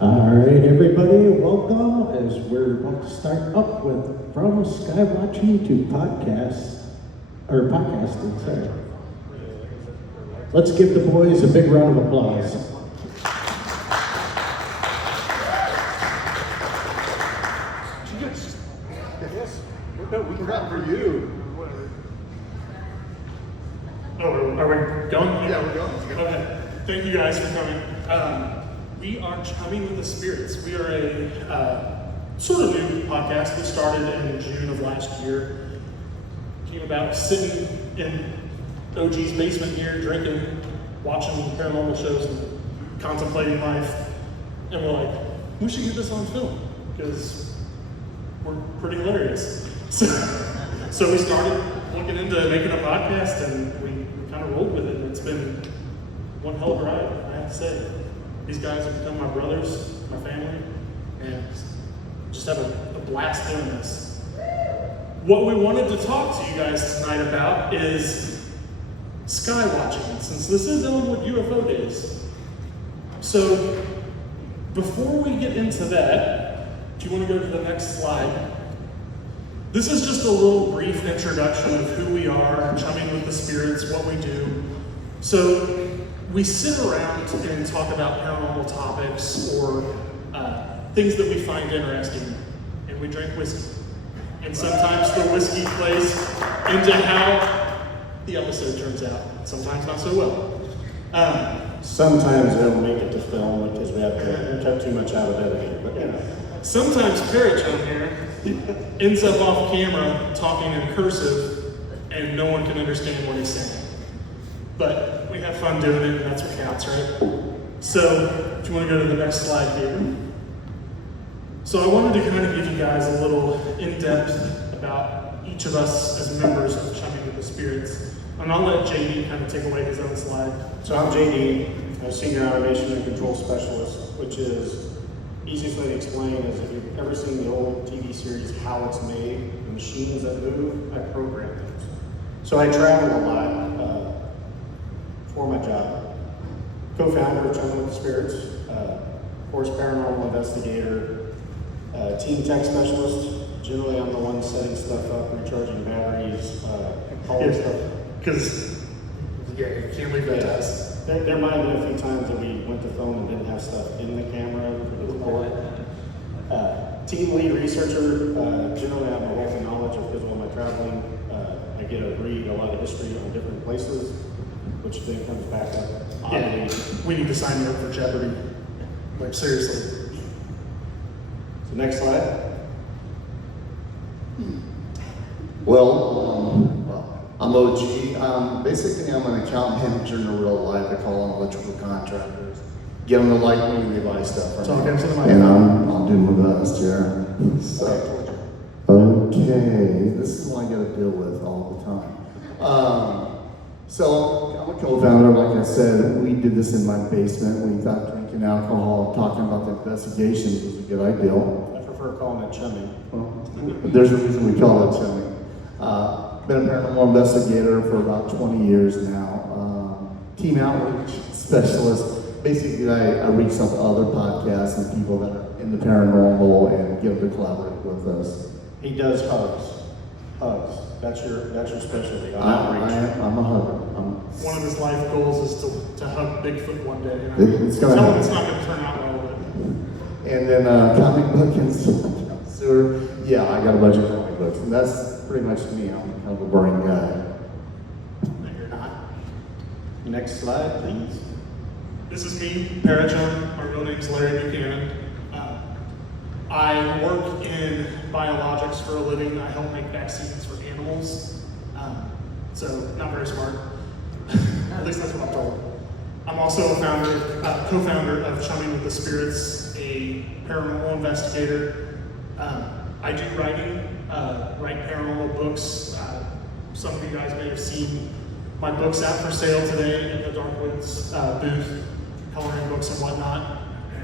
All right, everybody, welcome as we're about to start up with From Skywatching to Podcasting, sorry. Let's give the boys a big round of applause. Yes, we forgot for you. Oh, are we going? Yeah, we're going. Okay. Thank you guys for coming. We are Chumming with the Spirits. We are a sort of new podcast. We started in June of last year. Came about sitting in OG's basement here, drinking, watching paranormal shows, and contemplating life. And we're like, we should get this on film because we're pretty hilarious. So we started looking into making a podcast, and we kind of rolled with it. It's been one hell of a ride, I have to say. These guys have become my brothers, my family, and just have a blast doing this. What we wanted to talk to you guys tonight about is sky watching, since this is Elmwood UFO Days. So before we get into that, do you want to go to the next slide? This is just a little brief introduction of who we are, Chumming with the Spirits, what we do. So we sit around and talk about paranormal topics or things that we find interesting, and we drink whiskey. And sometimes the whiskey plays into how the episode turns out. Sometimes not so well. Sometimes they don't make it to film because we have to cut too much out of editing, but you know. Sometimes Parachon here ends up off camera talking in cursive and no one can understand what he's saying. But we have fun doing it, and that's what counts, right? So, if you want to go to the next slide here. So I wanted to kind of give you guys a little in-depth about each of us as members of Chumming with the Spirits. And I'll let JD kind of take away his own slide. So I'm JD, a Senior Automation and Control Specialist, which is, easiest way to explain is if you've ever seen the old TV series How It's Made, the machines that move, I program those. So I travel a lot for my job. Co-founder of Chumming with the Spirits, of course paranormal investigator, team tech specialist. Generally I'm the one setting stuff up, recharging batteries, all this stuff. Because, yeah, you can't leave that to us. There might have been a few times that we went to film and didn't have stuff in the camera for the record. Team lead researcher, generally I have a wealth of knowledge because while I'm traveling, I get to read a lot of history on different places, which then comes back up. Yeah, we need to sign you up for Jeopardy. Like, seriously. So next slide. Well, I'm OG. Basically, I'm an account manager in real life. I call on electrical contractors. Get them to like me, they buy stuff. Right? Talk into the mic. And I'll do my best here. So, okay, this is what I got to deal with all the time. So I'm a co-founder, like I said. We did this in my basement. We thought drinking alcohol, talking about the investigations was a good idea. I prefer calling it chumming. Well, there's a reason we call it chumming. Been a paranormal investigator for about 20 years now. Team outreach specialist. Basically, I reach out to other podcasts and people that are in the paranormal and get them to collaborate with us. He does hugs. Hugs. That's your specialty. I'm a hugger. One of his life goals is to hug Bigfoot one day. And It's gonna tell him happen. it's not going to turn out well. But And then comic book and sewer. Yeah, I got a bunch of comic books, and that's pretty much me. I'm kind of a boring guy. No, you're not. Next slide, please. this is me, Parachon. My real name's Larry Buchanan. I work in biologics for a living. I help make vaccines for animals. So not very smart. At least that's what I'm told. I'm also a co-founder of Chumming with the Spirits, a paranormal investigator. I do writing, write paranormal books. Some of you guys may have seen my books out for sale today at the Dark Woods booth, coloring books and whatnot.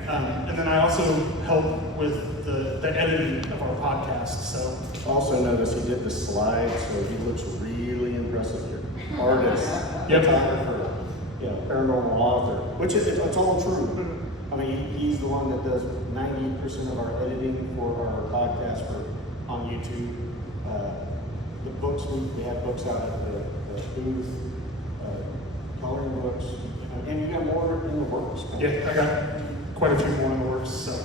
And then I also help with the editing of our podcast. So Also notice he did the slide, so he looks really impressive here. Artist, Yep. photographer, paranormal author, which is, it's all true. I mean, he's the one that does 90% of our editing for our podcast on YouTube. The books, we have books out at the booth, coloring books, and you got more in the works. Yeah, I got quite a few more in the works, so.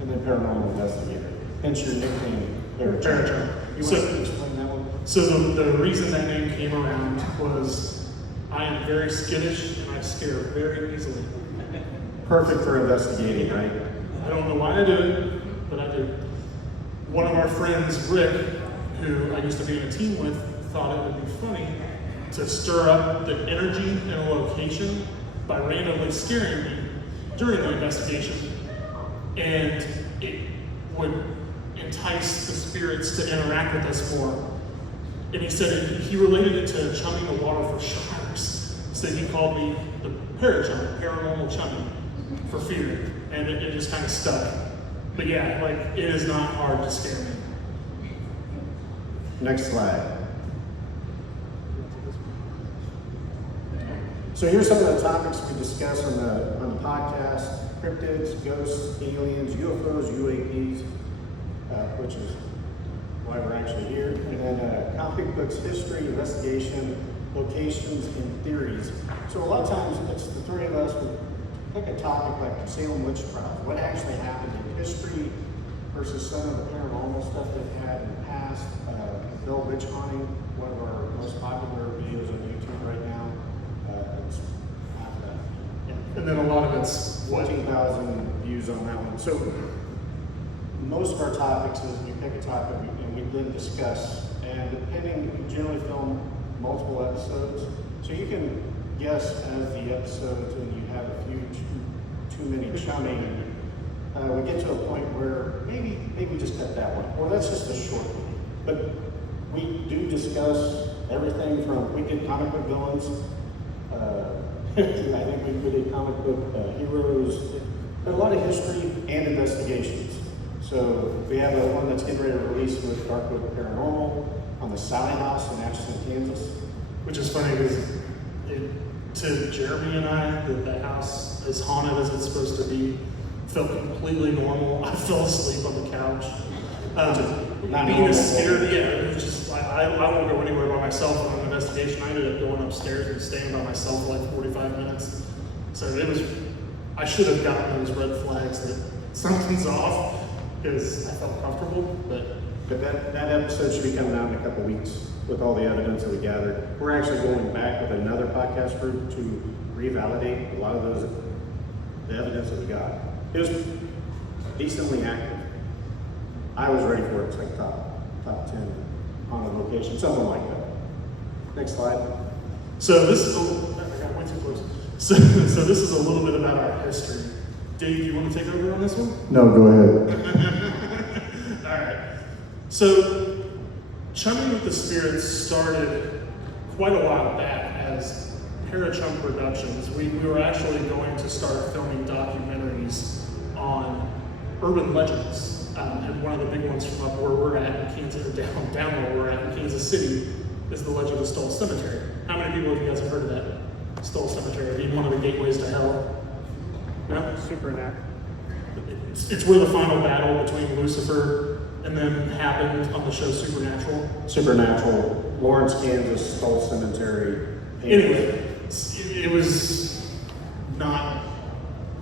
And then paranormal investigator. Hence your nickname, Parachurn. You want to explain that one? So the reason that name came around was I am very skittish and I scare very easily. Perfect for investigating, right? I don't know why I do it, but I do. One of our friends, Rick, who I used to be in a team with, thought it would be funny to stir up the energy in a location by randomly scaring me during the investigation. And it would entice the spirits to interact with us more. And he said he related it to chumming the water for sharks. So he called me the parachum, paranormal chumming, for fear. And it just kind of stuck. But yeah, like, it is not hard to scare me. Next slide. So here's some of the topics we discuss on the podcast: cryptids, ghosts, aliens, UFOs, UAPs, which is why we're actually here. And then comic books, history, investigation, locations, and theories. So a lot of times it's the three of us would pick a topic like Salem witch trials. What actually happened in history versus some of the paranormal stuff they've had in the past. Bill Witch Hunting, one of our most popular videos on YouTube right now. It's half that. And then a lot of it's 14,000 views on that one. So most of our topics is you pick a topic and we then discuss. And depending, we generally film multiple episodes. So you can guess as the episodes and you have a few too many chumming. We get to a point where maybe just cut that one. Or that's just a short one. But we do discuss everything from, we did comic book villains. I think we did comic book heroes. But a lot of history and investigations. So we have one that's getting ready to release with Darkwood Paranormal on the Sally House in Atchison, Kansas. Which is funny because to Jeremy and I, the house, as haunted as it's supposed to be, felt completely normal. I fell asleep on the couch. Being as scared, yeah, it was just, I won't go anywhere by myself on an investigation. I ended up going upstairs and staying by myself for like 45 minutes. So it was, I should have gotten those red flags that something's off because I felt comfortable, but that episode should be coming out in a couple weeks with all the evidence that we gathered. We're actually going back with another podcast group to revalidate a lot of the evidence that we got. It was decently active. I was ready for it. It's like top 10 on a location, something like that. Next slide. So this is, I got way too close. So this is a little bit about our history. Dave, you want to take over on this one? No, go ahead. All right. So Chumming with the Spirits started quite a while back as Parachum Productions. We were actually going to start filming documentaries on urban legends. And one of the big ones from up where we're at in Kansas, down where we're at in Kansas City, is the legend of Stoll Cemetery. How many people of you guys have heard of that? Stoll Cemetery being one of the gateways to hell. No? Supernatural. It's where the final battle between Lucifer and them happened on the show Supernatural. Supernatural, Lawrence, Kansas, Stoll Cemetery. Anyway, it was not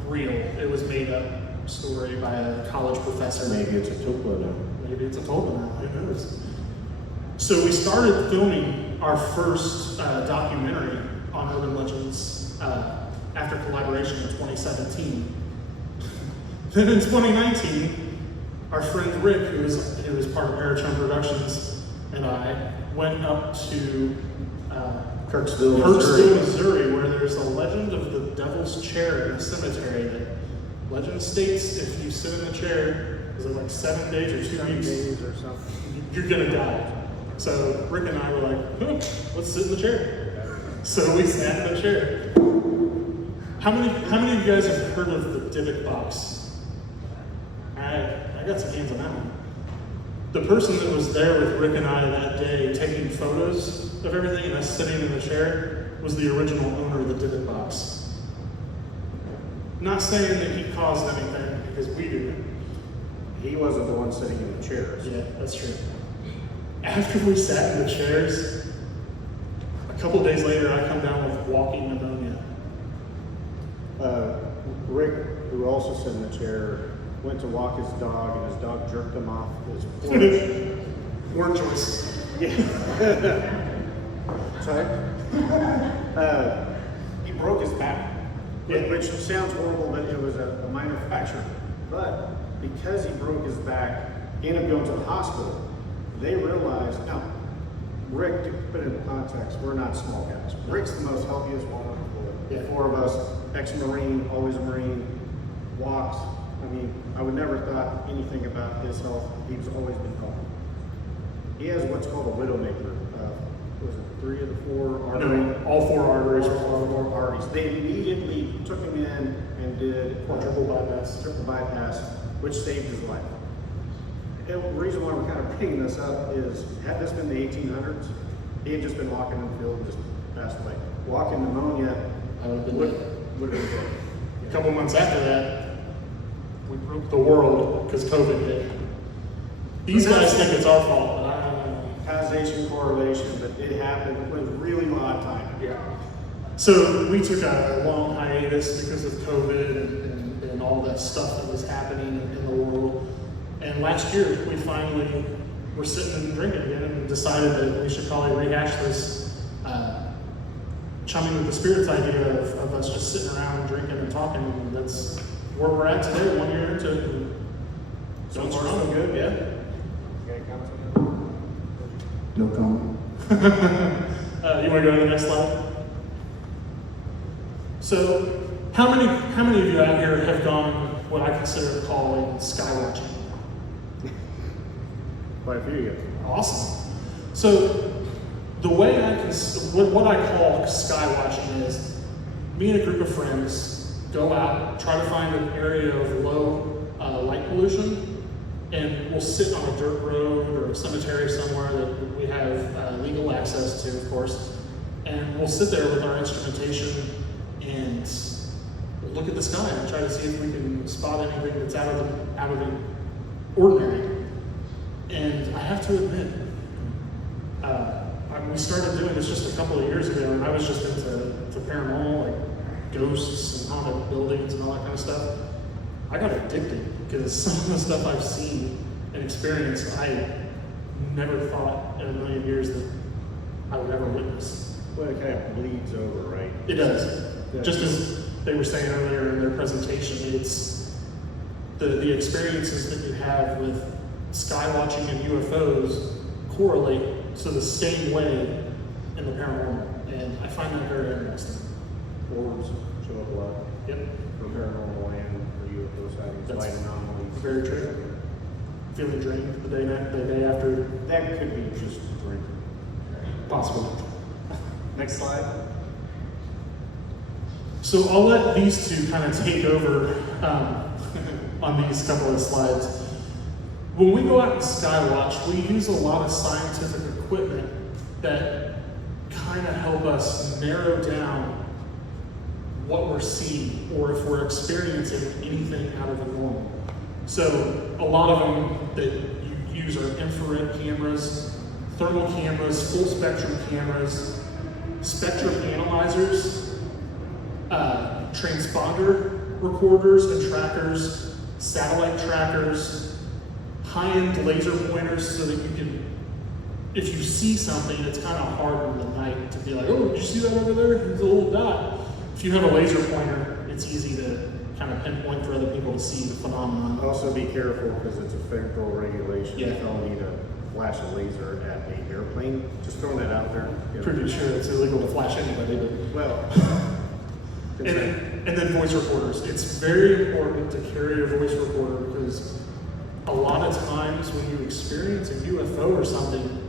real. It was made up story by a college professor. Maybe it's a Tupelo now. Maybe it's a Tolkien now, who knows? So we started filming our first documentary on urban legends after collaboration in 2017. Then in 2019, our friend Rick, who was part of Parachum Productions, and I went up to Kirksville, Missouri, where there's a legend of the Devil's Chair in a cemetery that legend states if you sit in the chair, is it like 7 days or 2 weeks? days or something. You're gonna die. So Rick and I were like, let's sit in the chair. So we sat in the chair. How many of you guys have heard of the Divot Box? I got some hands on that one. The person that was there with Rick and I that day taking photos of everything and us sitting in the chair was the original owner of the Divot Box. Not saying that he caused anything, because we didn't. He wasn't the one sitting in the chairs. Yeah, that's true. After we sat in the chairs, a couple days later, I come down with walking pneumonia. Rick, who also sat in the chair, went to walk his dog, and his dog jerked him off his porch. Word choice. Sorry? He broke his back, which sounds horrible, but it was a minor fracture. But because he broke his back, he ended up going to the hospital. They realized, now, Rick, to put it in context, we're not small guys. Rick's the most healthiest one on the floor. Yeah. 4 of us, ex-Marine, always a Marine, walks. I mean, I would never thought anything about his health. He's always been healthy. He has what's called a widowmaker. Was it 3 of the 4 arteries? No, all 4 arteries are All 4 arteries. They immediately took him in and did quadruple bypass. triple bypass, which saved his life. And the reason why we're kind of bringing this up is, had this been the 1800s, he had just been walking in the field and just passed away. Walking pneumonia I would have been would dead. have been dead. A couple months after that, we broke the world because COVID hit. These guys think it's our fault, but I don't know. Causation, correlation, but it happened. It was really odd time. Yeah. So we took a long hiatus because of COVID and all that stuff that was happening in the world. And last year, we finally were sitting and drinking again and decided that we should probably rehash this chumming with the spirits idea of us just sitting around drinking and talking. And that's where we're at today, 1 year into it. So far, so good, yeah. Okay, No comment. You want to go to the next slide? So, how many of you out here have gone what I consider calling skywatching? Quite a few, yeah. Awesome. So, the way what I call skywatching is me and a group of friends go out, try to find an area of low light pollution, and we'll sit on a dirt road or a cemetery somewhere that we have legal access to, of course, and we'll sit there with our instrumentation and look at the sky and try to see if we can spot anything that's out of the ordinary. And I have to admit, we started doing this just a couple of years ago, and I was just into paranormal, like ghosts and haunted buildings and all that kind of stuff. I got addicted because some of the stuff I've seen and experienced, I never thought in a million years that I would ever witness. Well, it kind of bleeds over, right? It does. Yeah. Just as they were saying earlier in their presentation, it's the experiences that you have with sky watching and UFOs correlate to the same way in the paranormal, and I find that very interesting. Orbs show up a lot Yep, for paranormal and for UFO sightings, That's light anomalies. very true. Feeling drained the day after, That could be just drink. possible. Next slide. So I'll let these two kind of take over on these couple of slides. When we go out and skywatch, we use a lot of scientific equipment that kind of help us narrow down what we're seeing or if we're experiencing anything out of the normal. So a lot of them that you use are infrared cameras, thermal cameras, full spectrum cameras, spectrum analyzers, transponder recorders and trackers, satellite trackers, high-end laser pointers so that you can, if you see something, it's kind of hard in the night to be like, oh, did you see that over there? There's a little dot. If you have a laser pointer, it's easy to kind of pinpoint for other people to see the phenomenon. Also be careful because it's a federal regulation. Yeah. You don't need to flash a laser at an airplane. Just throwing that out there. You know. Pretty sure it's illegal to flash anybody, but Well. and then voice recorders. It's very important to carry a voice recorder because a lot of times when you experience a UFO or something,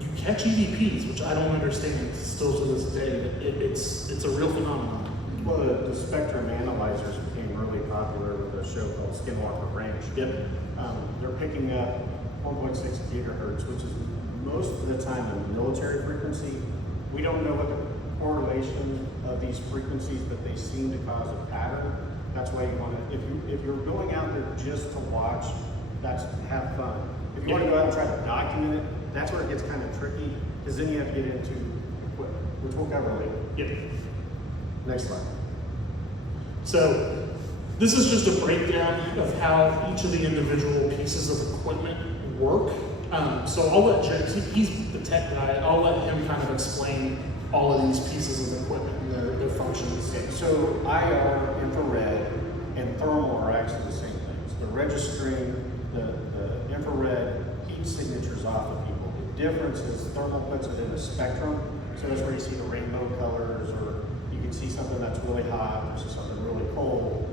you catch EVPs, which I don't understand still to this day. But it's a real phenomenon. Well, the spectrum analyzers became really popular with a show called Skinwalker Ranch. Yep. They're picking up 1.6 gigahertz, which is most of the time a military frequency. We don't know what correlation of these frequencies that they seem to cause a pattern. That's why you want to, if you're going out there just to watch, that's have fun. If you want to go out and try to document it, that's where it gets kind of tricky, because then you have to get into equipment, which we'll cover later. Yep. Next slide. So this is just a breakdown of how each of the individual pieces of equipment work. So I'll let Jake, he's the tech guy, I'll let him kind of explain all of these pieces of equipment and their functions. Okay, so IR, infrared, and thermal are actually the same things. They're registering the infrared heat signatures off of people. The difference is thermal puts it in a spectrum, so that's where you see the rainbow colors, or you can see something that's really hot versus something really cold.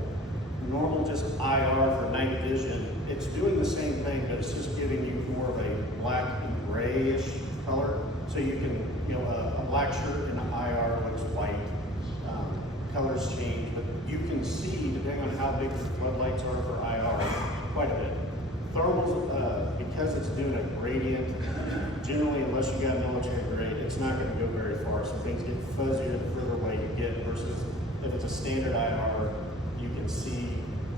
Normal just IR for night vision, it's doing the same thing, but it's just giving you more of a black and grayish color. So you can, a black shirt in an IR looks white. Colors change, but you can see, depending on how big the floodlights are for IR, quite a bit. Thermals, because it's doing a gradient, generally, unless you got military grade, it's not going to go very far. So things get fuzzier the further away you get, versus if it's a standard IR, you can see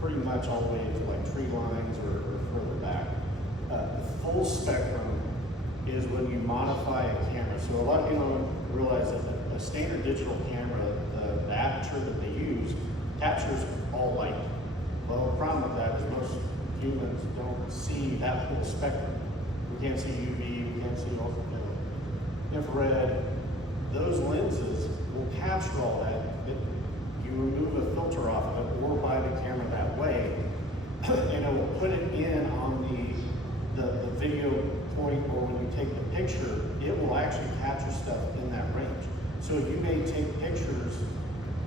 pretty much all the way into like tree lines or further back. The full spectrum is when you modify a camera. So a lot of people don't realize that a standard digital camera, the aperture that they use captures all light. Well, the problem with that is most humans don't see that whole spectrum. We can't see UV, we can't see infrared. Those lenses will capture all that. You remove a filter off of it or buy the camera that way, and it will put it in on the video point, or when you take the picture, it will actually capture stuff in that range. So you may take pictures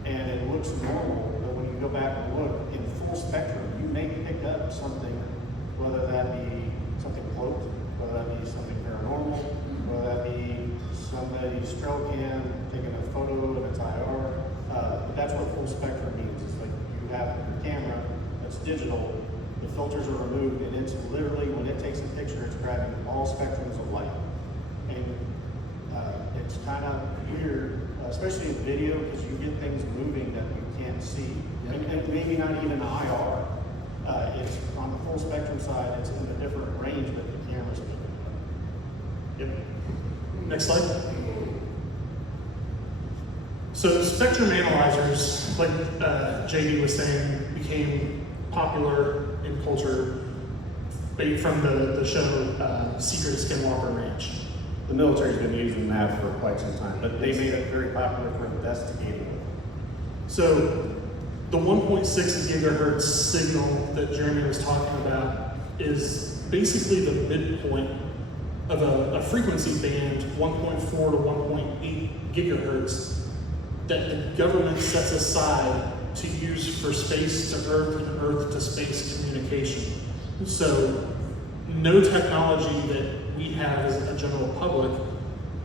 and it looks normal, but when you go back and look in full spectrum, you may pick up something, whether that be something cloaked, whether that be something paranormal, whether that be somebody's trail cam taking a photo and it's IR. But that's what full spectrum means. It's like you have your camera that's digital, the filters are removed, and it's literally, when it takes a picture, it's grabbing all spectrums of light. And it's kind of weird, especially in video, because you get things moving that you can't see. And maybe not even IR. It's on the full spectrum side, it's in a different range, but the camera's picking it up. Yep. Next slide. So spectrum analyzers, like JD was saying, became popular in culture from the show Secret Skinwalker Ranch. The military's been using that for quite some time, but they made it very popular for investigating. So the 1.6 gigahertz signal that Jeremy was talking about is basically the midpoint of a frequency band, 1.4 to 1.8 gigahertz, that the government sets aside to use for space to earth and earth to space communication. So no technology that we have as a general public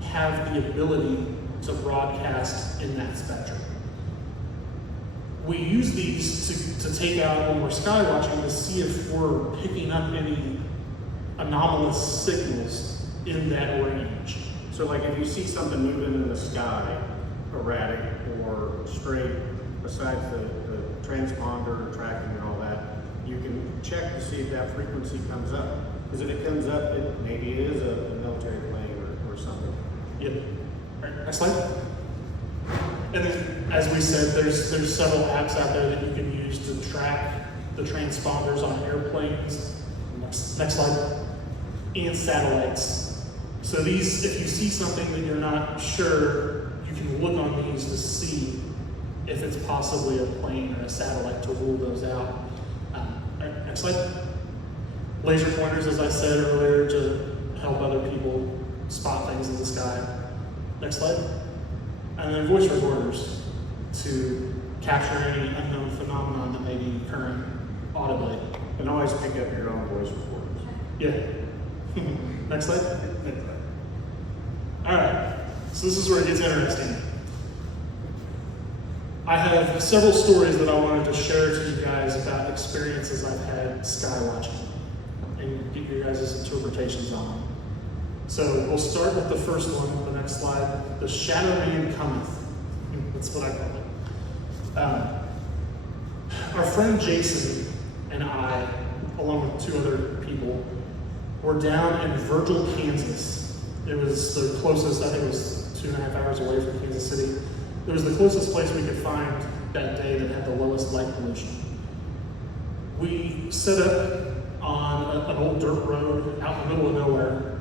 have the ability to broadcast in that spectrum. We use these to take out when we're sky watching to see if we're picking up any anomalous signals in that range. So like if you see something moving in the sky, erratic or straight, besides the transponder tracking and all that, you can check to see if that frequency comes up. Because if it comes up, maybe it is a military plane or something. Yep. All right, next slide. And then, as we said, there's several apps out there that you can use to track the transponders on airplanes. Next slide. And satellites. So these, if you see something that you're not sure, you can look on these to see if it's possibly a plane or a satellite to rule those out. All right, next slide. Laser pointers, as I said earlier, to help other people spot things in the sky. Next slide. And then voice recorders to capture any unknown phenomenon that may be occurring audibly. And always pick up your own voice recorders. Yeah. Next slide. All right. So this is where it gets interesting. I have several stories that I wanted to share to you guys about experiences I've had sky watching and get your guys' interpretations on them. So we'll start with the first one, the next slide. The Shadow Man Cometh. That's what I call it. Our friend Jason and I, along with 2 other people, were down in Virgil, Kansas. It was the closest, I think it was 2.5 hours away from Kansas City. It was the closest place we could find that day that had the lowest light pollution. We set up on an old dirt road out in the middle of nowhere,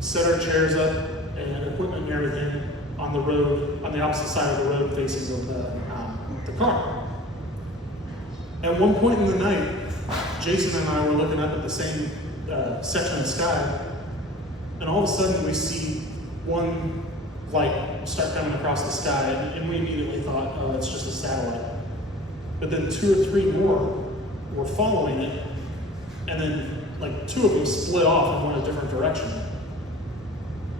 set our chairs up and equipment and everything on the road, on the opposite side of the road facing the car. At one point in the night, Jason and I were looking up at the same section of the sky, and all of a sudden we see one light start coming across the sky, and we immediately thought, oh, it's just a satellite. But then 2 or 3 more were following it, and then like 2 of them split off and went a different direction.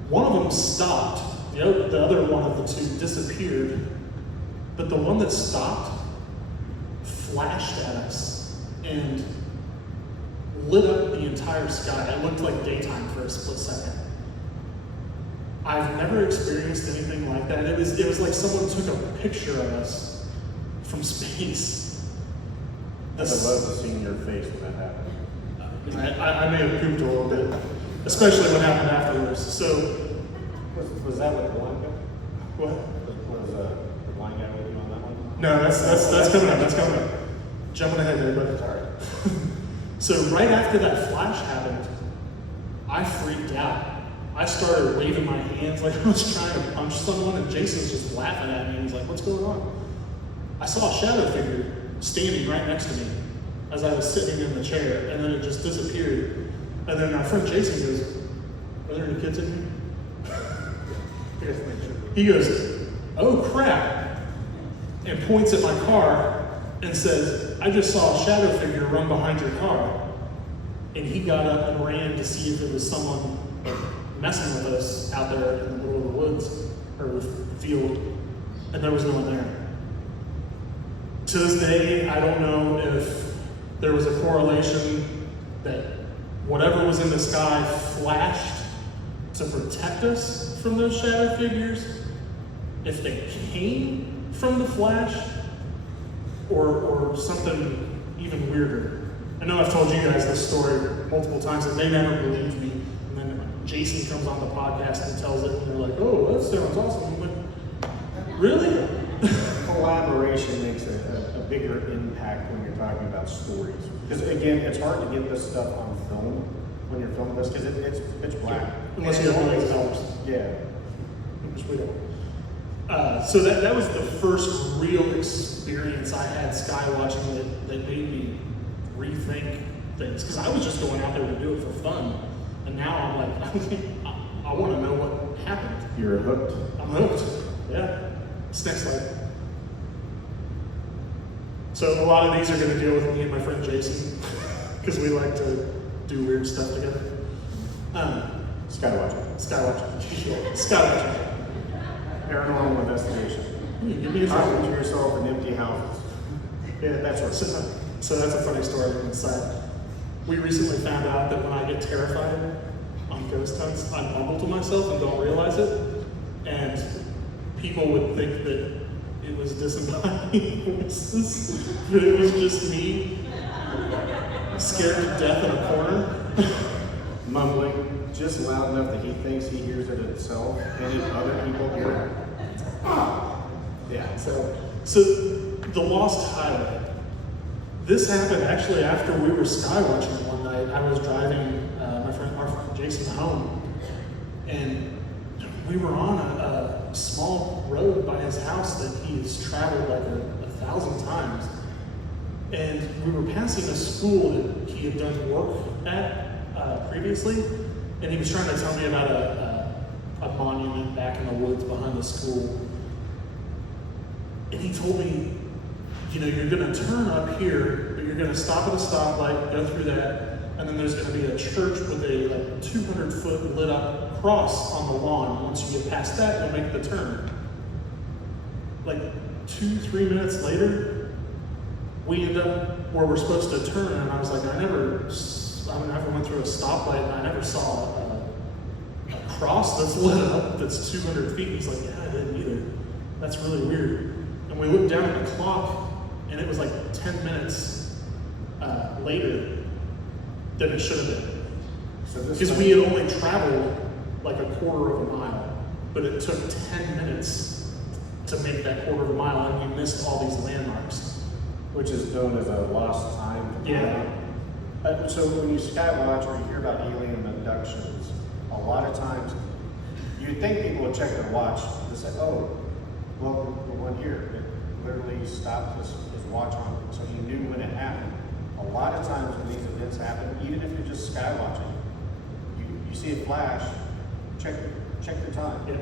One of them stopped, the other one of the 2 disappeared, but the one that stopped flashed at us and lit up the entire sky. It looked like daytime for a split second. I've never experienced anything like that. It was like someone took a picture of us from space. I'd love to see your face when that happened. I may have pooped a little bit, especially what happened afterwards. So, Was that with the blind guy? what? Was the blind guy with you on that one? No, that's coming up. That's coming up. Jumping ahead there, but Sorry. so right after that flash happened, I freaked out. I started waving my hands like I was trying to punch someone, and Jason's just laughing at me. He's like, "What's going on?" I saw a shadow figure standing right next to me as I was sitting in the chair, and then it just disappeared. And then our friend Jason goes, "Are there any kids in here?" He goes, "Oh crap," and points at my car and says, "I just saw a shadow figure run behind your car." And he got up and ran to see if it was someone messing with us out there in the middle of the woods or the field, and there was no one there. To this day, I don't know if there was a correlation that whatever was in the sky flashed to protect us from those shadow figures, if they came from the flash, or something even weirder. I know I've told you guys this story multiple times, and they never believed me. And then Jason comes on the podcast and tells it, and they're like, "Oh, that sounds awesome." I'm like, "Really?" Collaboration makes a bigger impact when you're talking about stories. Because again, it's hard to get this stuff on film when you're filming this, because it's pitch black. Unless you have one of those colors. Yeah. Which we don't. So that was the first real experience I had sky watching that made me rethink things. Because I was just going out there to do it for fun. And now I'm like, I want to know what happened. You're hooked. I'm hooked. Yeah. It's next life. So a lot of these are going to deal with me and my friend Jason. Because we like to do weird stuff together. Skywatching. Skywatching. Skywatching. Paranormal investigation. Give me a Talking phone. to yourself in empty houses. Yeah, that's right. So that's a funny story on the side. We recently found out that when I get terrified on ghost hunts, I mumble to myself and don't realize it. And people would think that it was disembodied voices, but it was just me scared to death in a corner. Mumbling just loud enough that he thinks he hears it himself, and then other people hear it. Yeah. So the Lost Highway. This happened actually after we were skywatching one night. I was driving our friend Jason home, and we were on a small road by his house that he has traveled like 1,000 times. And we were passing a school that he had done work at previously, and he was trying to tell me about a monument back in the woods behind the school. And he told me, you know, you're going to turn up here, but you're going to stop at a stoplight, go through that, and then there's going to be a church with a 200-foot lit up cross on the lawn. Once you get past that, you'll make the turn. Like 2-3 minutes later, we end up where we're supposed to turn, and I was like, I never went through a stoplight, and I never saw a cross that's lit up that's 200 feet. He's like, yeah, I didn't either. that's really weird. And we looked down at the clock, and it was like 10 minutes later than it should have been. So this Because time- we had only traveled like a quarter of a mile, but it took 10 minutes to make that quarter of a mile, and we missed all these landmarks. which is known as a lost time. Yeah. So when you skywatch or you hear about alien abductions, a lot of times you'd think people would check their watch to say, oh, well, the one here, it literally stopped his watch on, so he knew when it happened. A lot of times when these events happen, even if you're just skywatching, you see a flash, check your time. Yeah.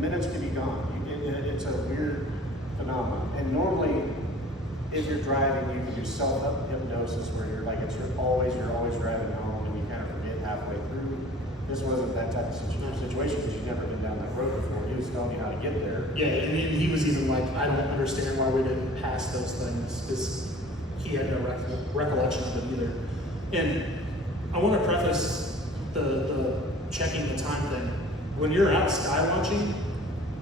Minutes can be gone. It's a weird phenomenon. And normally, if you're driving, you can do self-hypnosis where you're always driving home and you kind of forget halfway through. This wasn't that type of situation because you've never been down that road before. He was telling you how to get there. Yeah, and he was even like, I don't understand why we didn't pass those things, because he had no recollection of it either. And I want to preface the checking the time thing. When you're out skywatching,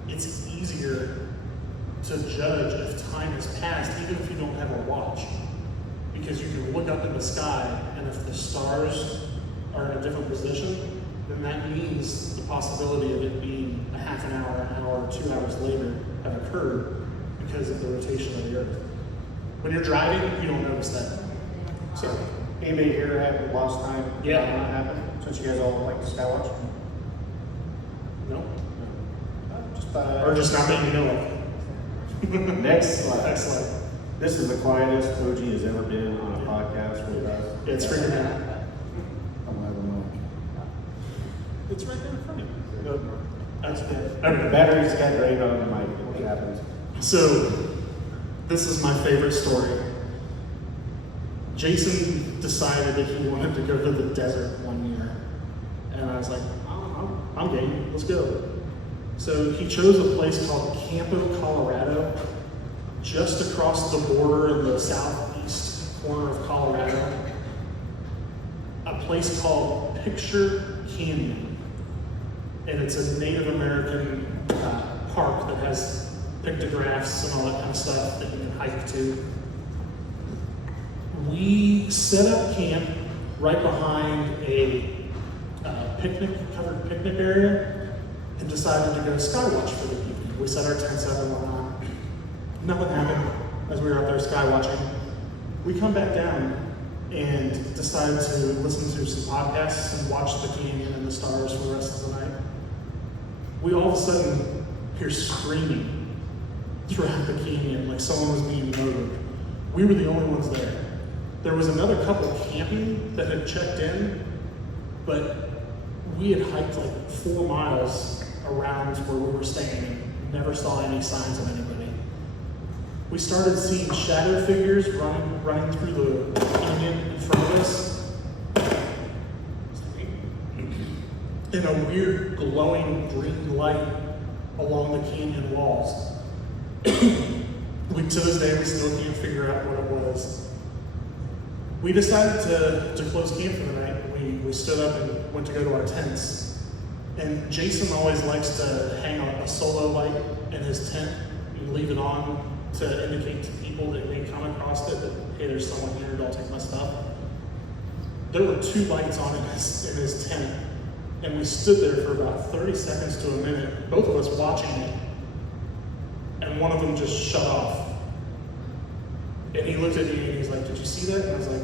it's easier to judge if time has passed, even if you don't have a watch. Because you can look up in the sky, and if the stars are in a different position, then that means the possibility of it being a half an hour, 2 hours later have occurred because of the rotation of the Earth. When you're driving, you don't notice that. So, Anybody here had lost time? Yeah. Not happen? Since you guys all like to skywatch? no. Just Or just not that you know of. Next slide. Excellent. This is the quietest OG has ever been on a podcast with us. It's freaking out. I'm not gonna lie. It's right there in front of you. That's good. The Okay. batteries got drained on the mic. What happens? So, this is my favorite story. Jason decided that he wanted to go to the desert one year. And I was like, I'm game, let's go. So he chose a place called Campo, Colorado, just across the border in the southeast corner of Colorado. A place called Picture Canyon. And it's a Native American park that has pictographs and all that kind of stuff that you can hike to. We set up camp right behind a covered picnic area and decided to go skywatch for the evening. We set our tents up and whatnot. Nothing happened as we were out there skywatching. We come back down and decide to listen to some podcasts and watch the canyon and the stars for the rest of the night. We all of a sudden hear screaming throughout the canyon like someone was being murdered. We were the only ones there. There was another couple camping that had checked in, but we had hiked like 4 miles around where we were staying and never saw any signs of anybody. We started seeing shadow figures running through the canyon in front of us. And a weird glowing green light along the canyon walls. To this day, we still can't figure out what it was. We decided to close camp for the night. We stood up and went to go to our tents. And Jason always likes to hang a solo light in his tent and leave it on to indicate to people that may come across it that, hey, there's someone here, don't take my stuff. There were 2 lights on in his tent. And we stood there for about 30 seconds to a minute, both of us watching it. And one of them just shut off. And he looked at me and he's like, did you see that? And I was like,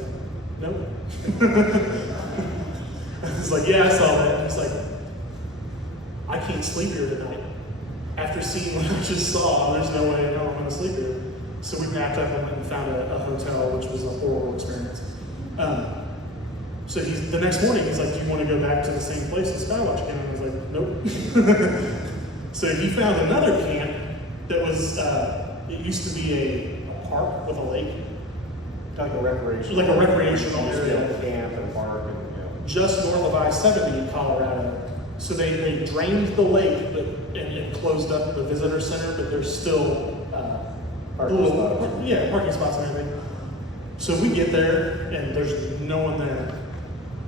nope. I was like, yeah, I saw that. And he's like, I can't sleep here tonight. After seeing what I just saw, there's no way in hell I'm going to sleep here. So we packed up and went and found a hotel, which was a horrible experience. So the next morning, he's like, do you want to go back to the same place and skywatch again? And I was like, nope. So he found another camp that was, it used to be a park with a lake. Like a recreational. Like a recreational area. Camp and park and, you know. Just north of I-70 in Colorado. So they drained the lake and closed up the visitor center, but there's still Parking spots. Yeah, parking spots and everything. So we get there and there's no one there.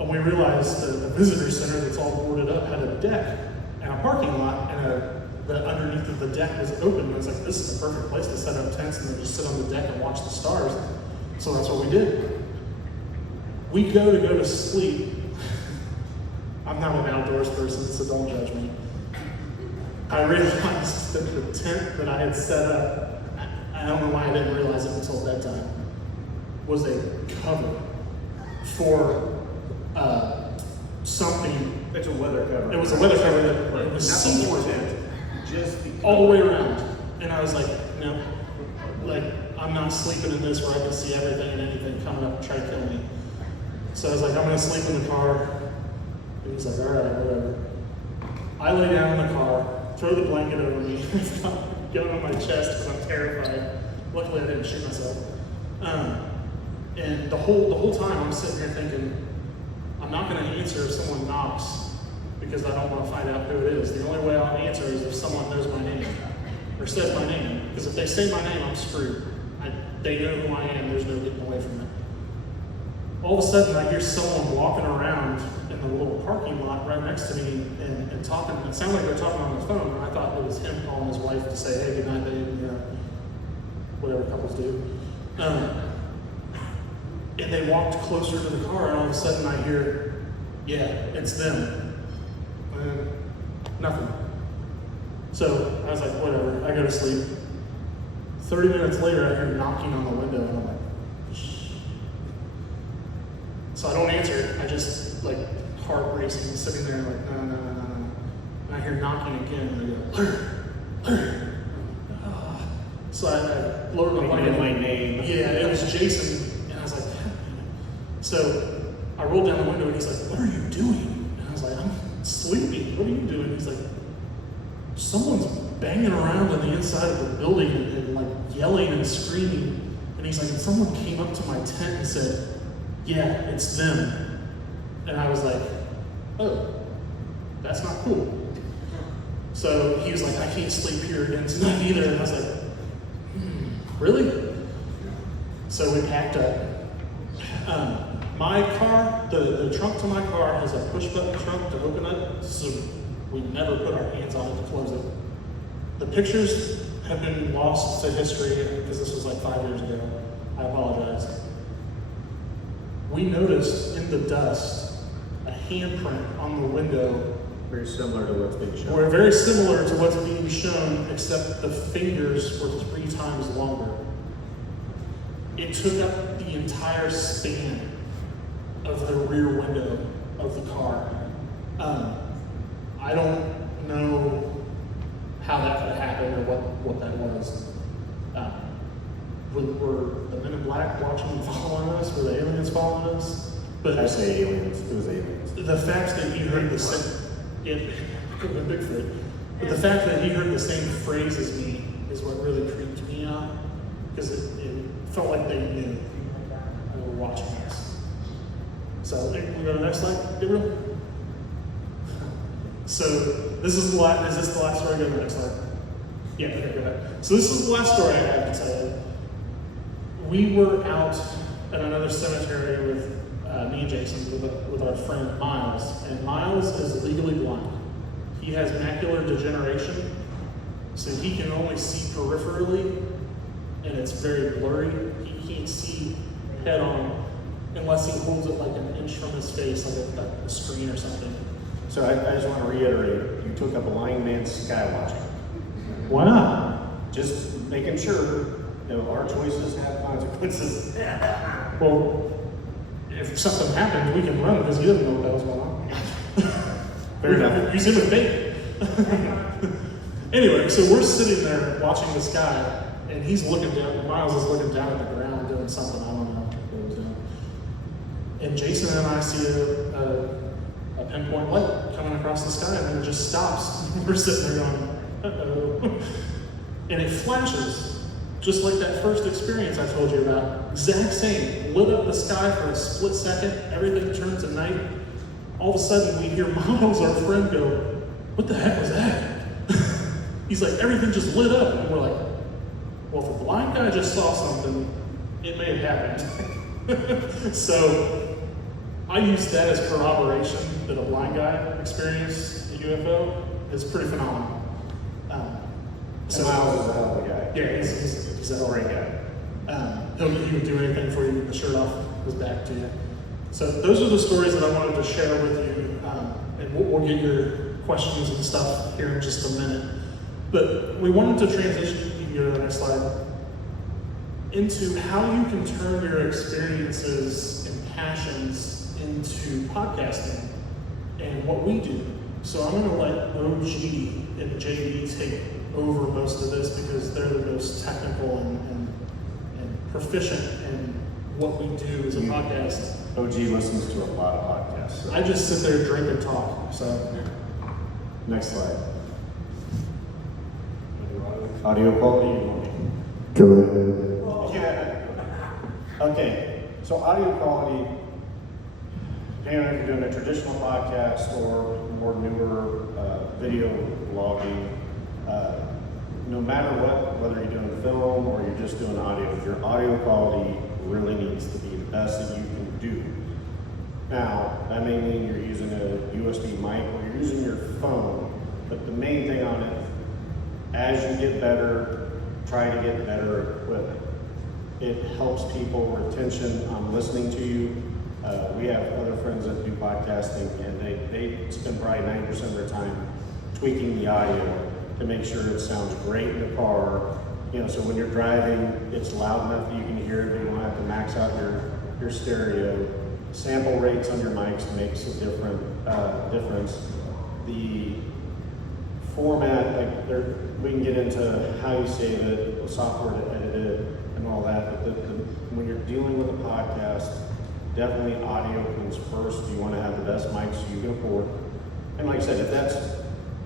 And we realized the visitor center that's all boarded up had a deck and a parking lot and a the underneath of the deck was open. And I was like, this is a perfect place to set up tents and then just sit on the deck and watch the stars. So that's what we did. We go to sleep. I'm not an outdoors person, so don't judge me. I realized that the tent that I had set up, I don't know why I didn't realize it until bedtime, was a cover for something. It's a weather cover. It was a weather cover that was Not the see-through tent, just the all the way around. And I was like, no, like, I'm not sleeping in this where I can see everything and anything coming up and try to kill me. So I was like, I'm gonna sleep in the car. And he's like, all right, whatever. I lay down in the car, throw the blanket over me, gun on my chest because I'm terrified. Luckily I didn't shoot myself. And the whole time I'm sitting here thinking, I'm not gonna answer if someone knocks because I don't want to find out who it is. The only way I'll answer is if someone knows my name or says my name. Because if they say my name, I'm screwed. They know who I am, there's no getting away from it. All of a sudden I hear someone walking around in the little parking lot right next to me and talking. It sounded like they're talking on the phone, and I thought it was him calling his wife to say, hey, good night, babe, you know, whatever couples do. And they walked closer to the car, and all of a sudden I hear, yeah, it's them. Nothing. So I was like, whatever, I go to sleep. 30 minutes later, I hear knocking on the window, and I'm like, shh. So I don't answer, I just, like, heart racing, sitting there, like, no. And I hear knocking again, and I go, Larry. So I lowered my blanket. my name. Yeah, it was Jason, and I was like, so I rolled down the window, and he's like, what are you doing? And I was like, I'm sleeping. What are you doing? He's like, someone's banging around on the inside of the building and like yelling and screaming. And he's like, and someone came up to my tent and said, yeah, it's them. And I was like, oh, that's not cool. So he was like, I can't sleep here again tonight either. And I was like, really? So we packed up. My car, the trunk to my car has a push button trunk to open it, so we never put our hands on it to close it. The pictures have been lost to history because this was like 5 years ago. I apologize. We noticed in the dust a handprint on the window. Very similar to what's being shown. Were very similar to what's being shown, except the fingers were 3 times longer. It took up the entire span of the rear window of the car. I don't know how that could have happened or what that was. Were the men in black watching and following us? Were the aliens following us? But I say aliens. It was aliens. the fact that he heard the same, it could have been Bigfoot, but the fact that he heard the same phrase as me is what really creeped me out, because it felt like they knew they were watching us. So, we go to the next slide, Gabriel? So, this is the last, is this the last story? Go to the next slide. Yeah, okay, go ahead. So this is the last story I have to tell you. We were out at another cemetery with me and Jason, with our friend Miles, and Miles is legally blind. He has macular degeneration, so he can only see peripherally, and it's very blurry. He can't see head on unless he holds it like an inch from his face, like a screen or something. So I just want to reiterate, you took a blind man's sky watching. Why not? Just making sure, our choices have consequences. Well, if something happened, we can run because he doesn't know what the hell's going on. Fair enough. Use him as bait. Anyway, so we're sitting there watching the sky, and he's looking down. Miles is looking down at the ground doing something. I don't know what he's doing. And Jason and I see a pinpoint light coming across the sky, and then it just stops. We're sitting there going, uh-oh. And it flashes, just like that first experience I told you about. Exact same. Lit up the sky for a split second, everything turned to night. All of a sudden we hear Miles, our friend, go, what the heck was that? He's like, everything just lit up. And we're like, well, if a blind guy just saw something, it may have happened. So I use that as corroboration that a blind guy experienced a UFO. It's pretty phenomenal. So Miles is a hell of a guy. Yeah, he's a Great guy. he would do anything for you, with the shirt off his back to you. So those are the stories that I wanted to share with you, and we'll get your questions and stuff here in just a minute. But we wanted to transition, you can go to the next slide, into how you can turn your experiences and passions into podcasting and what we do. So I'm going to let OG and JD take over most of this because they're the most technical and proficient in what we do as a podcast. OG listens to a lot of podcasts. So. I just sit there, drink, and talk. So Next slide. Audio quality, you want me? Go ahead. Yeah. Okay, so audio quality, depending on if you're doing a traditional podcast or more newer video vlogging, no matter what, whether you're doing film or you're just doing audio, your audio quality really needs to be the best that you can do. Now, that may mean you're using a USB mic or you're using your phone, but the main thing on it, as you get better, try to get better equipment. It helps people retention on listening to you. We have other friends that do podcasting and they spend probably 90% of their time tweaking the audio to make sure it sounds great in the car. You know, so when you're driving, it's loud enough that you can hear it, but you don't have to max out your stereo. Sample rates on your mics makes a difference. The format, like we can get into how you save it, what software to edit it, and all that. But when you're dealing with a podcast, definitely audio comes first. You want to have the best mics you can afford. And like I said, if that's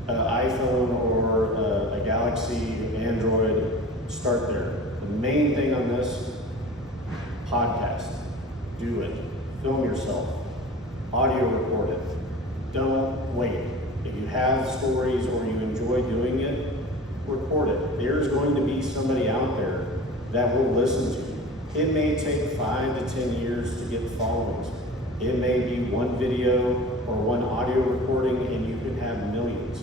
an iPhone or a Galaxy, Android, start there. The main thing on this, podcast. Do it. Film yourself. Audio record it. Don't wait. If you have stories or you enjoy doing it, record it. There's going to be somebody out there that will listen to you. It may take 5 to 10 years to get followings. It may be one video or one audio recording and you can have millions.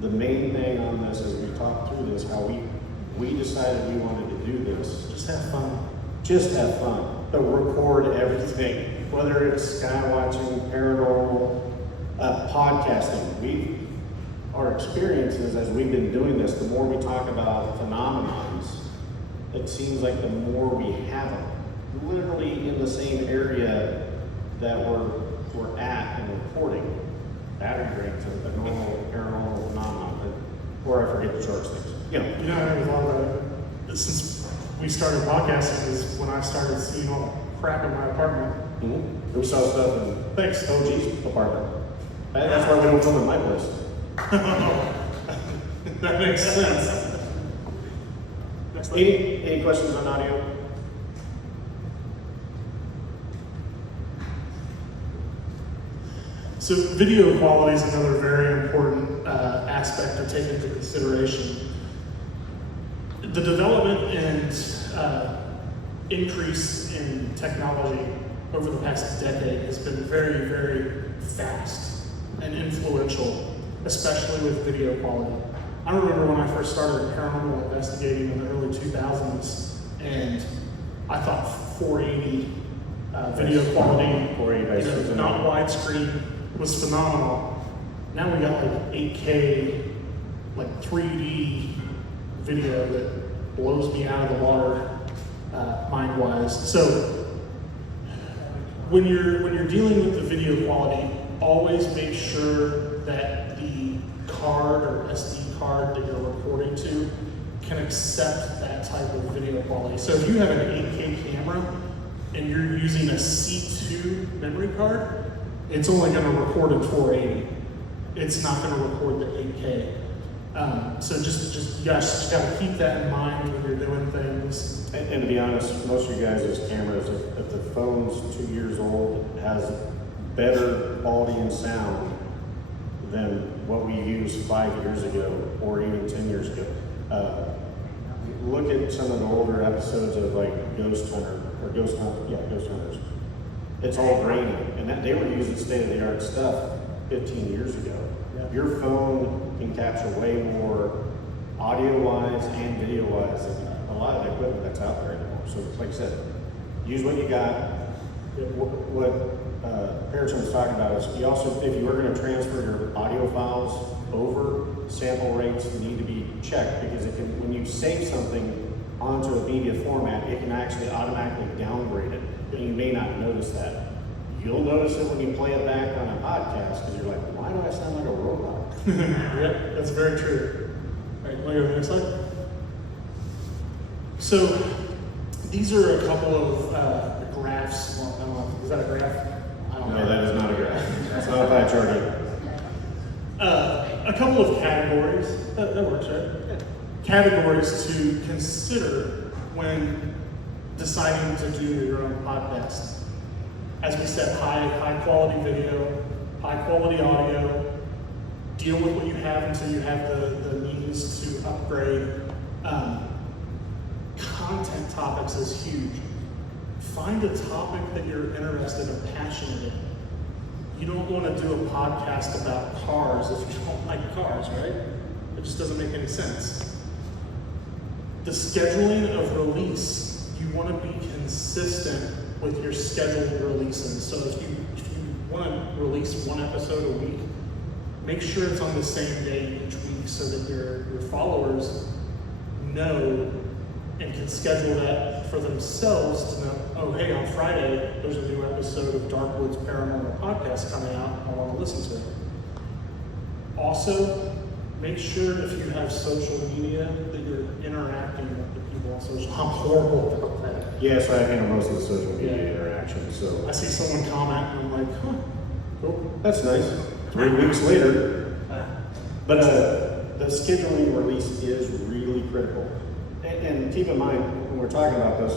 The main thing on this as we talk through this, how we decided we wanted to do this. just have fun. Just have fun. But record everything, whether it's sky watching, paranormal, podcasting. Our experiences as we've been doing this, the more we talk about phenomenons, it seems like the more we have them. Literally in the same area that we're at and recording. Battery drains is a normal paranormal phenomenon, or I forget the charge things. You know. You know, I never thought about it. Since we started podcasting is when I started seeing all the crap in my apartment. Mm-hmm. We saw stuff in Thanks. OG's apartment. That's why we don't film in my place. That makes sense. Next slide. Any questions on audio? So video quality is another very important aspect to take into consideration. The development and increase in technology over the past decade has been very, very fast and influential, especially with video quality. I remember when I first started paranormal investigating in the early 2000s, and I thought 480 video quality, 480 not widescreen, was phenomenal. Now we got like 8K, like 3D video that blows me out of the water, mind-wise. So when you're dealing with the video quality, always make sure that the card or SD card that you're recording to can accept that type of video quality. So if you have an 8K camera and you're using a C2 memory card, it's only going to record at 480. It's not going to record the 8K. So just you guys just got to keep that in mind when you're doing things. And to be honest, most of you guys' cameras, if the phone's 2 years old, has better quality and sound than what we used 5 years ago or even 10 years ago. Look at some of the older episodes of like Ghost Hunters. It's all grainy, and that they were using state-of-the-art stuff 15 years ago. Yeah. Your phone can capture way more audio-wise and video-wise, a lot of the equipment that's out there anymore. So like I said, use what you got. What Pearson was talking about is you also, if you were going to transfer your audio files over, sample rates need to be checked, because it can, when you save something onto a media format, it can actually automatically downgrade it, and you may not notice that. You'll notice it when you play it back on a podcast, because you're like, why do I sound like a robot? Yep, that's very true. All right, want to go to the next slide? So these are a couple of graphs. Well, I don't know, is that a graph? I don't know. No, that is not a graph. That's not a pie chart either. A couple of categories. That works, right? Yeah. Categories to consider when deciding to do your own podcast. As we said, high quality video, high quality audio. Deal with what you have until you have the means to upgrade. Content topics is huge. Find a topic that you're interested and passionate in. You don't want to do a podcast about cars if you don't like cars, right? It just doesn't make any sense. The scheduling of release, you want to be consistent with your scheduled releases. So if you want to release one episode a week, make sure it's on the same day each week so that your followers know and can schedule that for themselves to know, oh, hey, on Friday, there's a new episode of Dark Woods Paranormal Podcast coming out. I want to listen to it. Also, make sure if you have social media that you're interacting with the people on social. I'm horrible about that. Yeah, so I handle most of the social media interactions, so. I see someone comment and I'm like, huh, cool. That's nice. 3 weeks later. But the scheduling release is really critical. And keep in mind, when we're talking about this,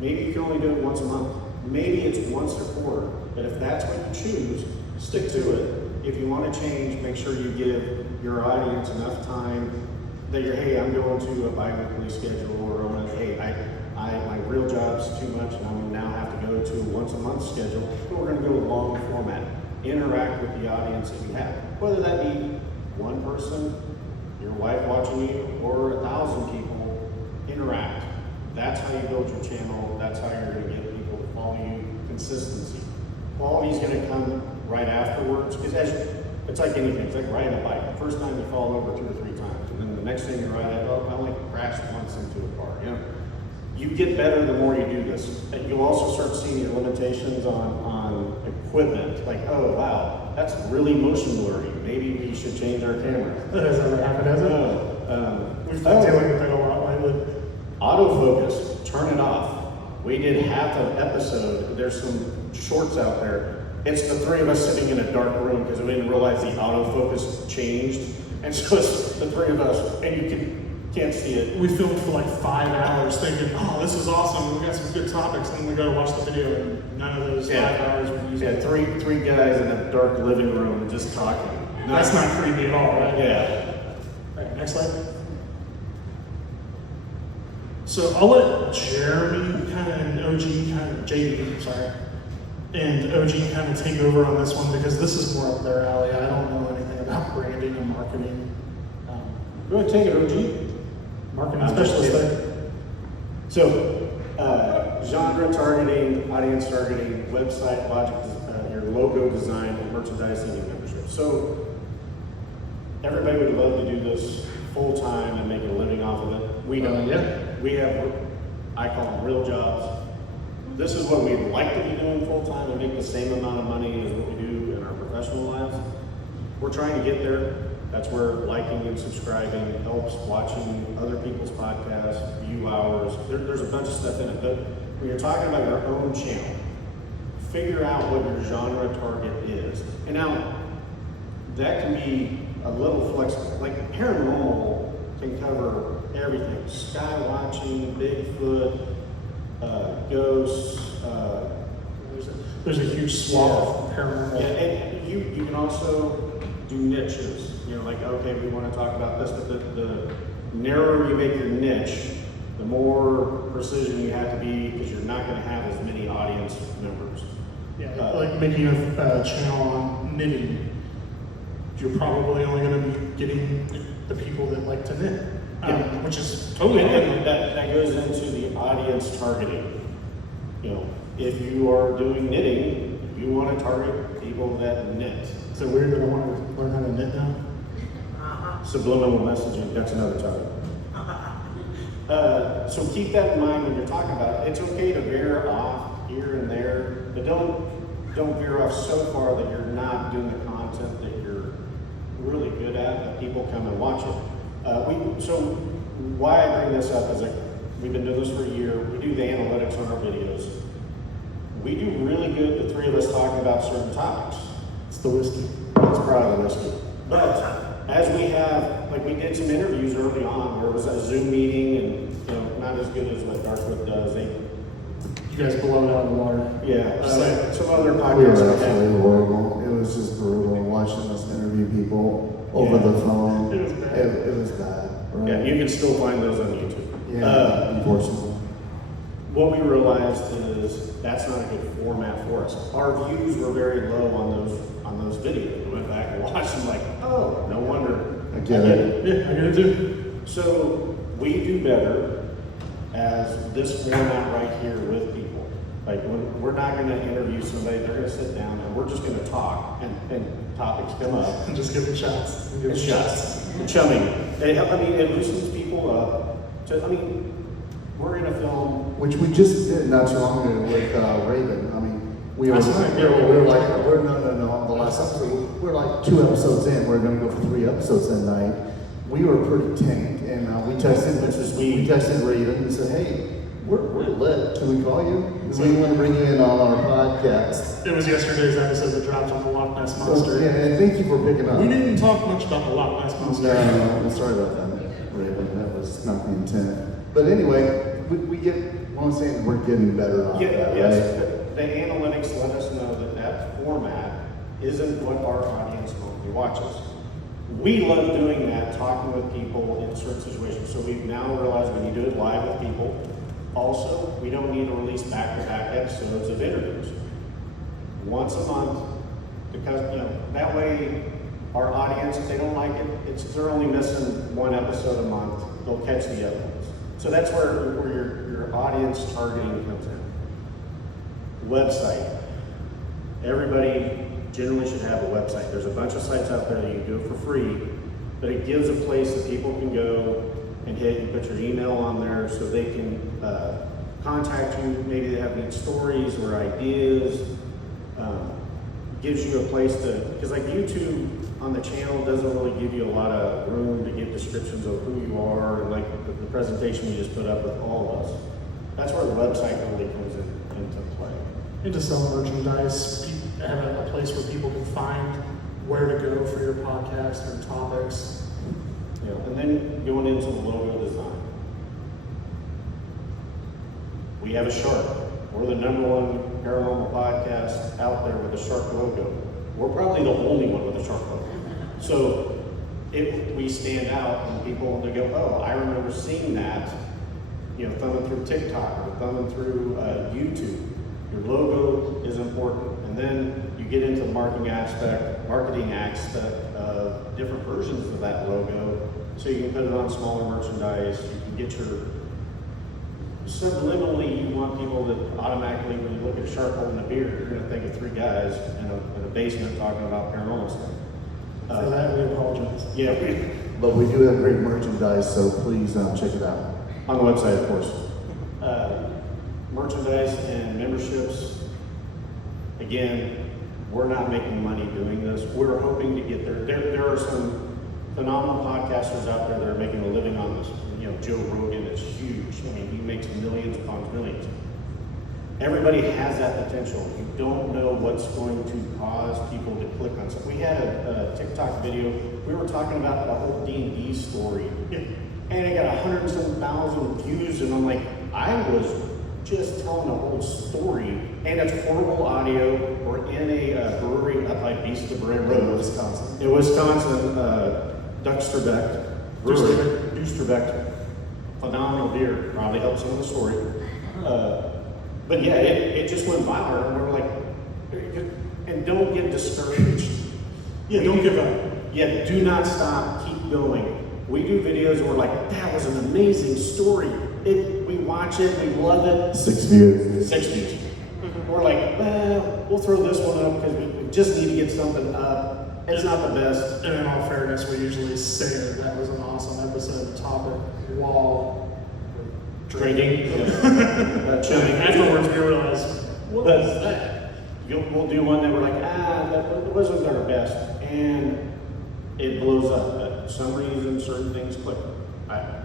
maybe you can only do it once a month. Maybe it's once a quarter. But if that's what you choose, stick to it. If you want to change, make sure you give your audience enough time that you're, hey, I'm going to a bi-weekly schedule, or hey, my real job's too much and I'm now have to go to a once a month schedule. But we're going to go long format. Interact with the audience that you have. Whether that be one person, your wife watching you, or 1,000 people, interact. That's how you build your channel. That's how you're going to get people to follow you. Consistency. Quality is going to come right afterwards, because it's like anything. It's like riding a bike. The first time you fall over 2 or 3 times, and then the next thing you ride, I only crashed once into a car. You know, you get better the more you do this. And you'll also start seeing your limitations on equipment. Like, oh wow, that's really motion blurry. Maybe we should change our camera. That has ever happened, has it? We've been dealing with it a lot lately. Autofocus, turn it off. We did half an episode. There's some shorts out there. It's the 3 of us sitting in a dark room because we didn't realize the autofocus changed. And so it's the 3 of us, and you can't see it. We filmed for like 5 hours thinking, oh, this is awesome. We got some good topics. And then we go to watch the video, and none of those 5 hours were used. Yeah, three guys in a dark living room just talking. That's not creepy at all, right? Yeah. All right, next slide. So I'll let Jeremy and OG kind of take over on this one, because this is more up their alley. I don't know anything about branding and marketing. Go ahead, take it, OG. Marketing specialist there. So, genre targeting, audience targeting, website logic, your logo design, and merchandising and membership. So, everybody would love to do this full time and make a living off of it. We don't. We have, I call them real jobs. This is what we'd like to be doing full time and make the same amount of money as what we do in our professional lives. We're trying to get there. That's where liking and subscribing helps, watching other people's podcasts, view ours. There's a bunch of stuff in it. But when you're talking about your own channel, figure out what your genre target is. And now, that can be a little flexible. Like paranormal can cover everything. Sky watching, Bigfoot, ghosts. There's a huge swath of paranormal. Yeah, and you can also do niches. You know, like, okay, we want to talk about this, but the narrower you make your niche, the more precision you have to be, because you're not going to have as many audience members. Yeah, like making a channel on knitting. You're probably only going to be getting the people that like to knit, Yeah. which is totally And that goes into the audience targeting. You know, if you are doing knitting, you want to target people that knit. Is it weird that I want to learn how to knit now? Subliminal messaging, that's another topic. So keep that in mind when you're talking about it. It's okay to veer off here and there, but don't veer off so far that you're not doing the content that you're really good at, that people come and watch it. So why I bring this up is like, we've been doing this for a year. We do the analytics on our videos. We do really good, the three of us, talking about certain topics. It's the whiskey. It's probably the whiskey. But as we have, like we did some interviews early on, where it was a Zoom meeting and, you know, not as good as what Dartmouth does. You guys blow it out of the water. Some other We were podcasts. absolutely horrible. It was just brutal watching us interview people over the phone. It was bad. It was bad. Right? Yeah, you can still find those on YouTube. Yeah, unfortunately. What we realized is that's not a good format for us. Our views were very low on those videos. We went back and watched them like, oh, no wonder. I get it. Yeah, I get it too. So we do better as this format right here with people. Like when we're not going to interview somebody, they're going to sit down and we're just going to talk and topics come up. And just give it shots. And shots. And chumming. It loosens people up. We're in a film. Which we just did not too long ago with Raven. I mean, we were That's right. no. The last episode, we're like 2 episodes in. We're going to go for 3 episodes that night. We were pretty tanked, and we texted Raven and said, "Hey, we're lit. Can we call you? We want to bring you in on our podcast." It was yesterday's episode that dropped on the Loch Ness Monster. Yeah, and thank you for picking up. We didn't talk much about the Loch Ness Monster. No, sorry about that, Raven. That was not the intent. But anyway, we get. What I'm saying is we're getting better on that, Yes. right? The analytics let us know that format isn't what our audience normally watches. We love doing that, talking with people in certain situations. So we've now realized when you do it live with people, also, we don't need to release back-to-back episodes of interviews. Once a month, because, that way our audience, if they don't like it, they're only missing 1 episode a month, they'll catch the other ones. So that's where your audience targeting comes in. Website. Everybody generally should have a website. There's a bunch of sites out there that you can do for free, but it gives a place that people can go and hit and put your email on there so they can contact you. Maybe they have neat stories or ideas. Gives you a place to, because like YouTube on the channel doesn't really give you a lot of room to give descriptions of who you are, and like the presentation we just put up with all of us. That's where the website really comes into play. And to sell merchandise, have a place where people can find where to go for your podcast and topics. And then going into the logo design. We have a shark. We're the #1 paranormal podcast out there with a shark logo. We're probably the only one with a shark logo. So we stand out, and people, they go, oh, I remember seeing that, thumbing through TikTok or thumbing through YouTube. Your logo is important. And then you get into the marketing aspect of different versions of that logo. So you can put it on smaller merchandise. You can get your, subliminally, you want people that automatically, when you look at a shark holding a beer, you're going to think of 3 guys in a basement talking about paranormal stuff. For that, we apologize. Yeah, But we do have great merchandise, so please check it out. on the website, of course. Merchandise and memberships. Again, we're not making money doing this. We're hoping to get there. There are some phenomenal podcasters out there that are making a living on this. Joe Rogan is huge. He makes millions upon millions. Everybody has that potential. You don't know what's going to cause people to click on something. We had a TikTok video. We were talking about the whole D&D story, and it got 107,000 views. And I'm like, I was just telling the whole story, and it's horrible audio. We're in a brewery up by Beast of the Bray Road, Wisconsin. In Wisconsin, Dusterbeck, phenomenal beer. Probably helps some of the story. But yeah, it just went viral, and we're like, and don't get discouraged. Yeah, don't give up. Yeah, do not stop, keep going. we do videos and we're like, that was an amazing story. We watch it, we love it. 6 views. 6 views. We're like, well, we'll throw this one up because we just need to get something up. It's not the best. And in all fairness, we usually say that was an awesome episode topic while Drinking. Chumming. afterwards we realized, what But- was that? We'll do one that we're like, that wasn't our best. And it blows up. But for some reason, certain things click.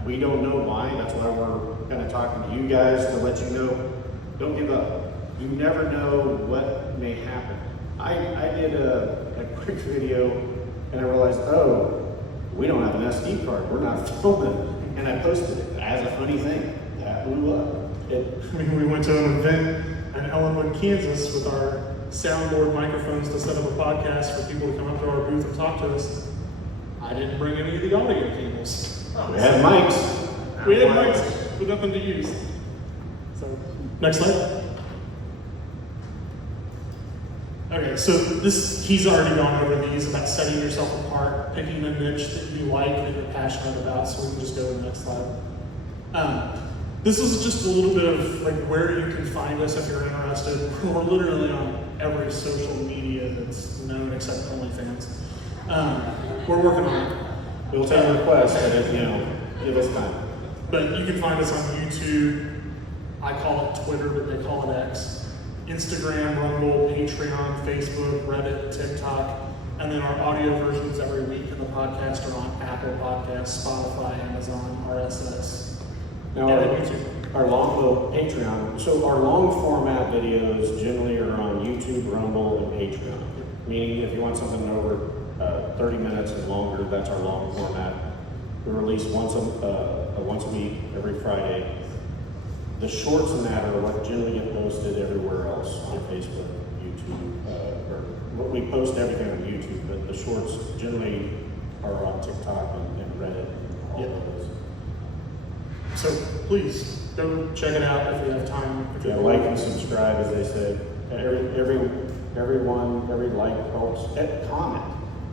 We don't know why. That's why we're kind of talking to you guys to let you know, don't give up. You never know what may happen. I did a quick video and I realized, oh, we don't have an SD card. We're not filming. And I posted it as a funny thing. That blew up. We went to an event in Elmwood, Kansas with our soundboard microphones to set up a podcast for people to come up to our booth and talk to us. I didn't bring any of the audio cables. We had mics. We had mics with nothing to use. So, next slide. Okay, so he's already gone over these about setting yourself apart, picking a niche that you like, that you're passionate about, so we can just go to the next slide. This is just a little bit of like where you can find us if you're interested. We're literally on every social media that's known except OnlyFans. We're working on it. We'll take requests, but give us time. But you can find us on YouTube. I call it Twitter, but they call it X. Instagram, Rumble, Patreon, Facebook, Reddit, TikTok. And then our audio versions every week in the podcast are on Apple Podcasts, Spotify, Amazon, RSS. Now, our long Patreon. So our long format videos generally are on YouTube, Rumble, and Patreon. Meaning, if you want something over 30 minutes and longer, that's our long format. We release once a week, every Friday. The shorts in that are what generally get posted everywhere else on Facebook, YouTube. We post everything on YouTube, but the shorts generally are on TikTok and Reddit. And all those. So please go check it out if you have time. Yeah, like and subscribe, as they said. Every like helps. Comment.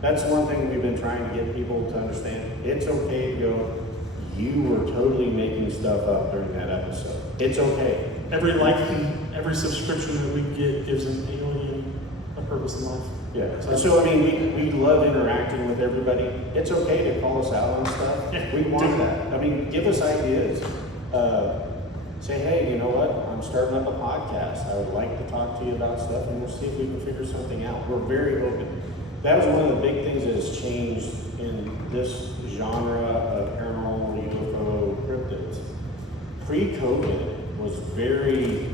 That's one thing we've been trying to get people to understand. It's okay to go, you were totally making stuff up during that episode. It's okay. Every like and every subscription that we get gives an alien a purpose in life. Yeah. So I mean, we love interacting with everybody. It's okay to call us out on stuff. Yeah. We want that. I mean, give us ideas. Say, hey, you know what? I'm starting up a podcast. I would like to talk to you about stuff, and we'll see if we can figure something out. We're very open. That was one of the big things that has changed in this genre of paranormal UFO cryptids. Pre-COVID was very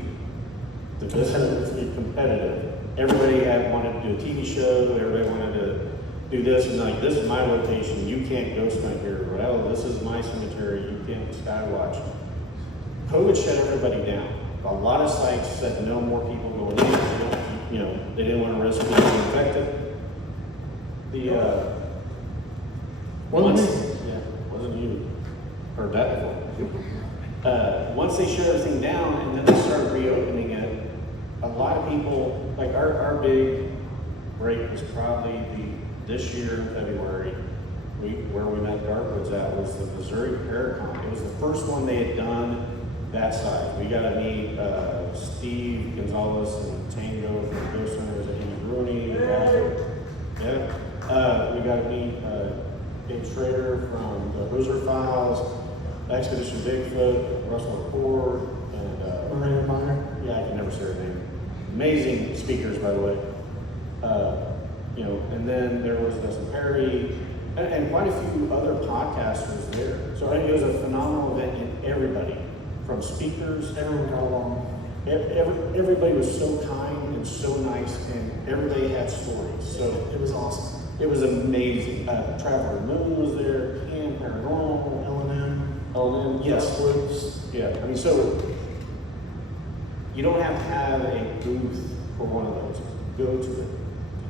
divisive, competitive. Everybody wanted to do a TV show. Everybody wanted to do this, and like, this is my location. You can't ghost hunt here. Well, this is my cemetery. You can't skywatch. COVID shut everybody down. A lot of sites said no more people going in. They didn't want to risk being infected. Wasn't you heard that before? Once they shut everything down and then they started reopening it, a lot of people, like our big break was probably this year in February. Where we met Darkwoods at was the Missouri Paracon. It was the first one they had done that size. We got to meet Steve Gonzalez and Tango from Ghost Hunters and Rooney. We got to meet Gabe Schrader from the Hoosier Files, Expedition Bigfoot, Russell McCord, and Marina Minor. yeah, I can never say her name. Amazing speakers, by the way. And then there was Dustin Perry and quite a few other podcasters there. So it was a phenomenal event, and everybody, from speakers, Everyone got along. everybody was so kind and so nice, and everybody had stories. So It was awesome. it was amazing. Traveler Moon was there, Cam Paranormal, L&M. yes. Woods. Yeah, I mean, so you don't have to have a booth for one of those. Go to it,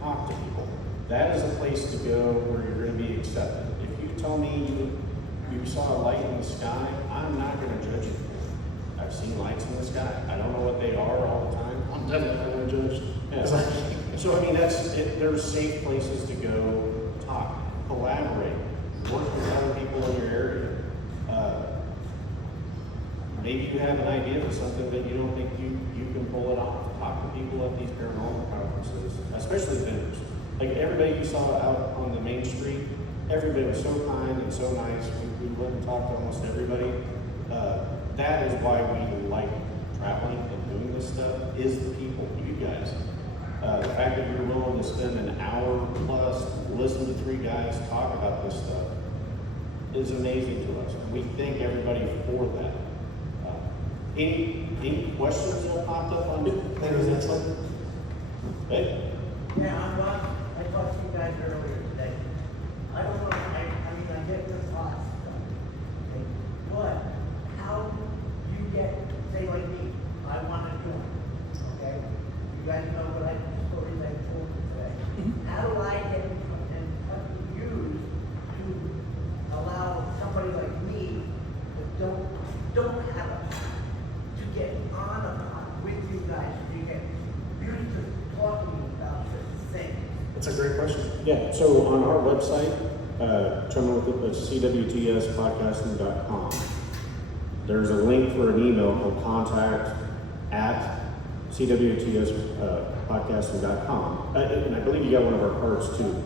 talk to people. That is a place to go where you're going to be accepted. If you tell me you saw a light in the sky, I'm not going to judge you. I've seen lights in the sky. I don't know what they are all the time. I'm definitely not going to judge. Yeah. So I mean, there's safe places to go talk, collaborate, work with other people in maybe you have an idea for something that you don't think you can pull it off. Talk to people at these paranormal conferences, especially vendors. Like everybody you saw out on the main street, everybody was so kind and so nice. We went and talked to almost everybody. That is why we like traveling and doing this stuff, is the people, you guys. The fact that you're willing to spend an hour plus, listen to three guys talk about this stuff is amazing to us. We thank everybody for that. Any questions that popped up on things? Hey? Yeah, I'm not, I talked to you guys earlier today. I don't want, I mean, I get your thoughts, okay? But how do you get, say like me, I want to do it, okay? You guys know what stories I told you today. How do I get in touch with you to allow somebody like me that don't have a pot to get on a pot with you guys, so you get used to talking about this thing? It's a great question. Yeah, so on our website, terminal with cwtspodcasting.com, there's a link for an email called contact@cwtspodcasting.com. And I believe you got one of our cards too.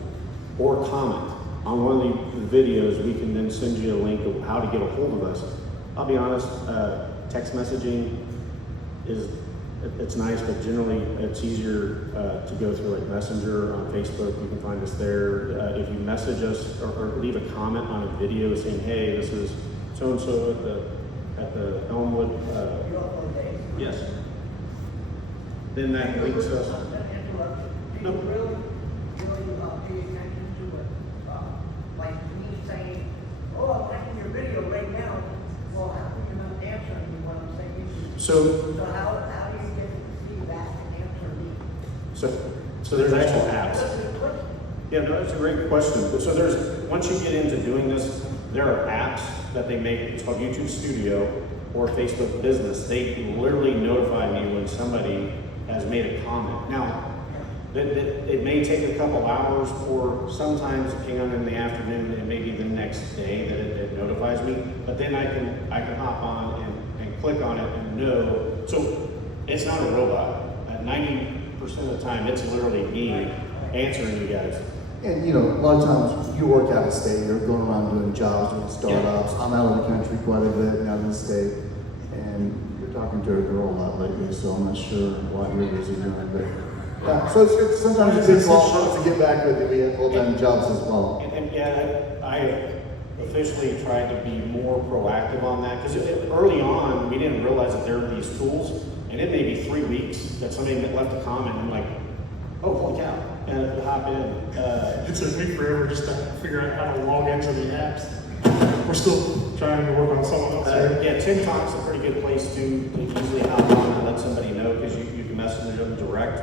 Or comment on one of the videos. We can then send you a link of how to get a hold of us. I'll be honest, text messaging it's nice, but generally it's easier to go through like Messenger on Facebook. You can find us there. If you message us or leave a comment on a video saying, "Hey, this is so and so at the Elmwood," yes, then that links us. People really pay attention to it. Like me saying, "Oh, I'm watching your video right now." Well, how come you're not answering me when I'm saying? So how do you get to see that and answer me? So there's actual apps. Yeah, no, that's a great question. So there's, once you get into doing this, there are apps that they make. It's called YouTube Studio or Facebook Business. They literally notify me when somebody has made a comment. Now, it may take a couple hours, or sometimes, depending on in the afternoon, it may be the next day that it notifies me. But then I can hop on and click on it and know. So it's not a robot. At 90% of the time, it's literally me answering you guys. And a lot of times you work out of state, you're going around doing jobs, doing startups. I'm out of the country quite a bit, and out of the state. And you're talking to a girl a lot lately, so I'm not sure what you're busy doing. But yeah, so sometimes it takes long for us to get back with you. We have full-time jobs as well. And yeah, I officially tried to be more proactive on that, because early on, we didn't realize that there were these tools, and it may be 3 weeks that somebody left a comment, and I'm like, oh, holy cow, and hop in. It took me forever just to figure out how to log into the apps. We're still trying to work on some of those. Yeah, TikTok's a pretty good place to easily hop on and let somebody know, because you can message them direct.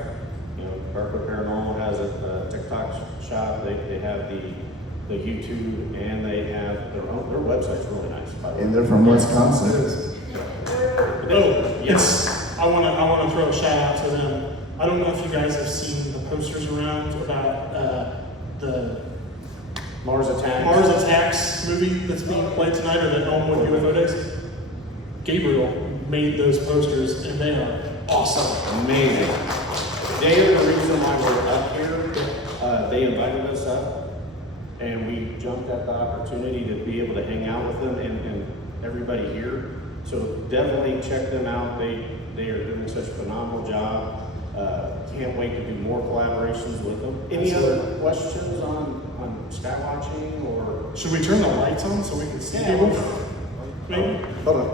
Barcode Paranormal has a TikTok shop. They have the YouTube, and they have their website's really nice. By the way. And they're from Wisconsin. I want to throw a shout out to them. I don't know if you guys have seen the posters around about the Mars Attacks movie that's being played tonight, or the Elmwood UFO Days. Gabriel made those posters, and they are awesome. Amazing. They are the reason why we're up here. They invited us up, and we jumped at the opportunity to be able to hang out with them and everybody here. So definitely check them out. They are doing such a phenomenal job. Can't wait to do more collaborations with them. Any other questions on sky watching, or? Should we turn the lights on so we can see people? Maybe? Hold on.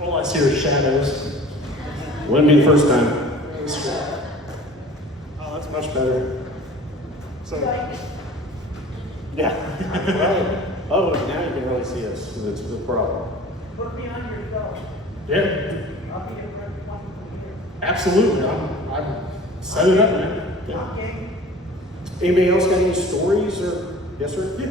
All I see are shadows. Wouldn't be the first time. Oh, that's much better. So, Yeah. Oh, now you can really see us. It's a problem. Put me on your show. yeah, I'll be a friend from here. absolutely. I'm set it up, man. Yeah. Okay. Anybody else got any stories, or? Yes, sir? Yeah.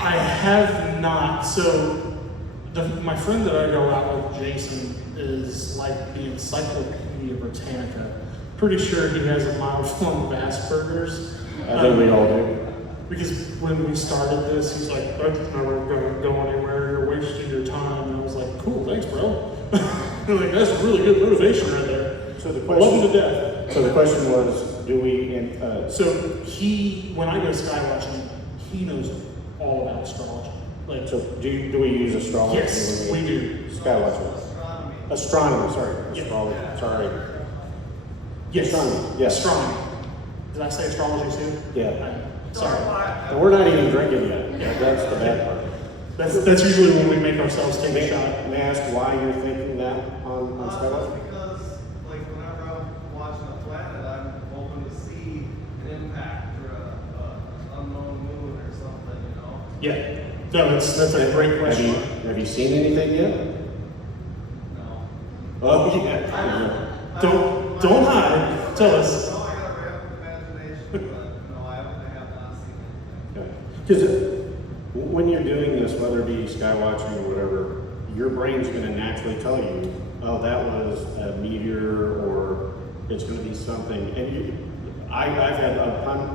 I have not. So, my friend that I go out with, Jason, is like the Encyclopedia Britannica. Pretty sure he has a mild form of Asperger's. I think we all do. because when we started this, he's like, "That's never gonna go anywhere. You're wasting your time." And I was like, "Cool, thanks, bro." Like, that's really good motivation right there. So the Love him to question, death. so the question was, do we, So when I go sky watching, he knows all about astrology. Like, so do we use astrology? yes, when we do. Sky watching. Astronomy, sorry. Yeah. Astrology, sorry. Yes, Astronomy, yes. astronomy. Did I say astrology too? Yeah. Sorry. And we're not even drinking yet. Yeah, that's the bad part. That's usually when we make ourselves take a shot. May I ask why you're thinking that on Just Skywatch? because, like, whenever I'm watching a planet, I'm hoping to see an impact or a unknown moon or something, you know? Yeah. No, that's a great question. Have you seen anything yet? No. Oh, yeah. Don't hide. Tell us. No, I got a rapid imagination, but no, I have not seen anything. Because when you're doing this, whether it be sky watching or whatever, your brain's going to naturally tell you, oh, that was a meteor or it's going to be something. And I've had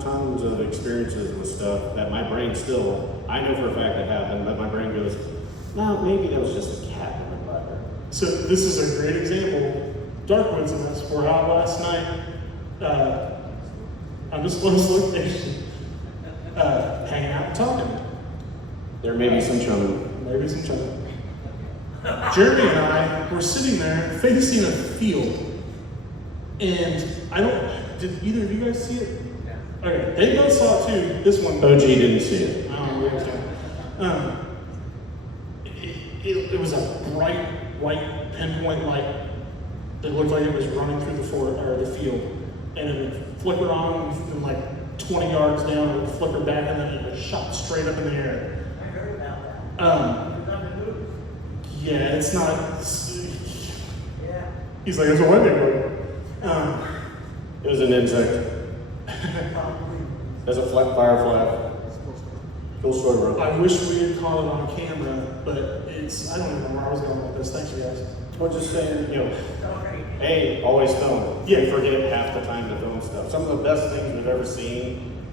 tons of experiences with stuff that my brain still, I know for a fact it happened, but my brain goes, no, maybe that was just a cat that went by there. So this is a great example. Darkwoods and us were out last night. I'm just location, hanging out and talking. There may be some chumming. Maybe some trouble. Jeremy and I were sitting there facing a field, and did either of you guys see it? Yeah. Okay, they both saw it too. This one. OG didn't see it. I don't know what it was. It was a bright white pinpoint light that looked like it was running through the field, and it would flicker on from like 20 yards down, it would flicker back, and then it would shot straight up in the air. I heard about that. Um, It was on the news. Yeah, it's not. Yeah. He's like, it's a wedding ring. It was an insect. Probably. There's a firefly. Cool story, bro. I wish we had caught it on camera, but I don't even know where I was going with this. Thanks, you guys. Well, just saying, Sorry. hey, always film. Yeah. You forget half the time to film stuff. Some of the best things we've ever seen,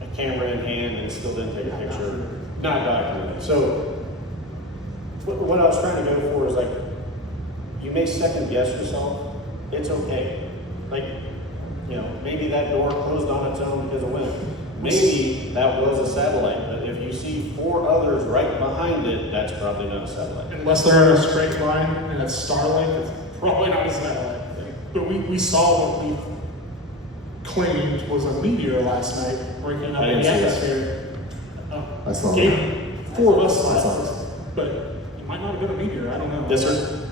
a camera in hand and still didn't take a picture, not documented. So, what I was trying to go for is like, you may second guess yourself. It's okay. Like, maybe that door closed on its own because of wind. Maybe that was a satellite, but if you see 4 others right behind it, that's probably not a satellite. Unless they're in a straight line and it's Starlink, it's probably not a satellite. But we saw what we claimed was a meteor last night breaking up I in the didn't see that. atmosphere. I saw Gave 4 of us I saw last, but it might not have been a meteor. I don't know. Yes, sir.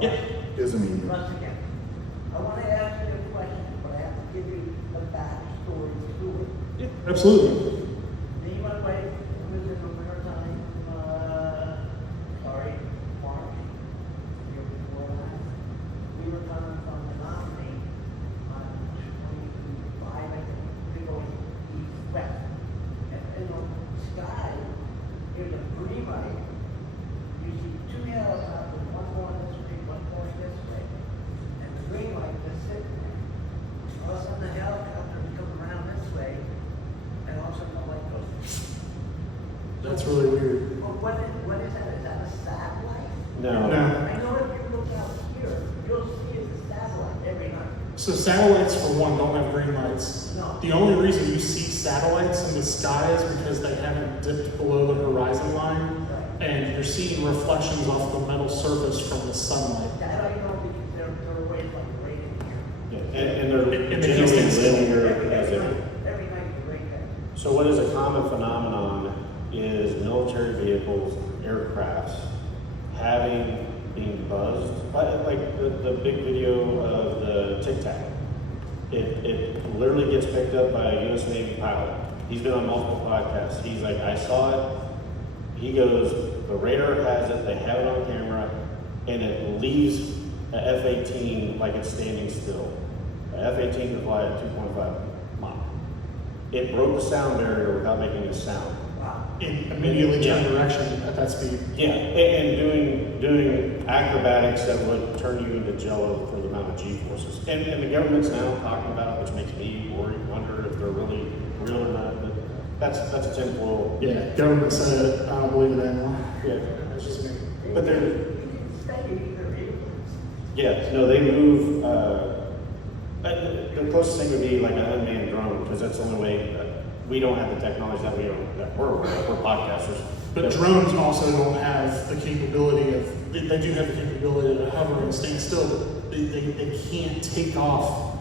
Yeah. It was a medium. Once again, I want to ask you a question, but I have to give you the backstory to it. Yeah, absolutely. Me and my wife was in the winter time, March, year before last. We were coming from the nominee on 25, I think, we go east-west. And in the sky, there's a green light. You see 2 helicopters, one going this way, one going this way. And the green light just sitting there. All of a sudden, the helicopters come around this way, and all of a sudden the light goes. That's really weird. Well, what is that? Is that a satellite? No. No. I know if you look out here, you'll see it's a satellite every night. So satellites, for one, don't have green lights. No. The only reason you see satellites in the sky is because they haven't dipped below the horizon line, Right. and you're seeing reflections off the metal surface from the sunlight. That I know because they're away from the right in here. Yeah, and they're In the generally distance. linear Every as night, every. every night you're right there. So what is a common phenomenon is military vehicles, aircrafts, being buzzed, like the big video of the Tic Tac. It literally gets picked up by a U.S. Navy pilot. He's been on multiple podcasts. He's like, I saw it. He goes, the radar has it, they have it on camera, and it leaves a F-18 like it's standing still. A F-18 can fly at 2.5 Mach. It broke the sound barrier without making a sound. Wow. It immediately turn direction at that speed. Yeah, and doing acrobatics that would turn you into jello for the amount of G-forces. And the government's now talking about it, which makes me wonder if they're really real or not. But That's a tinfoil. Yeah, government said it. I don't believe it anymore. Yeah. That's just me. But they're, Stay in their vehicles. yeah, no, they move, the closest thing would be like an unmanned drone, because that's the only way, we don't have the technology that we're aware of, we're podcasters. But drones also don't have the capability of, they do have the capability to hover and stand still, but they can't take off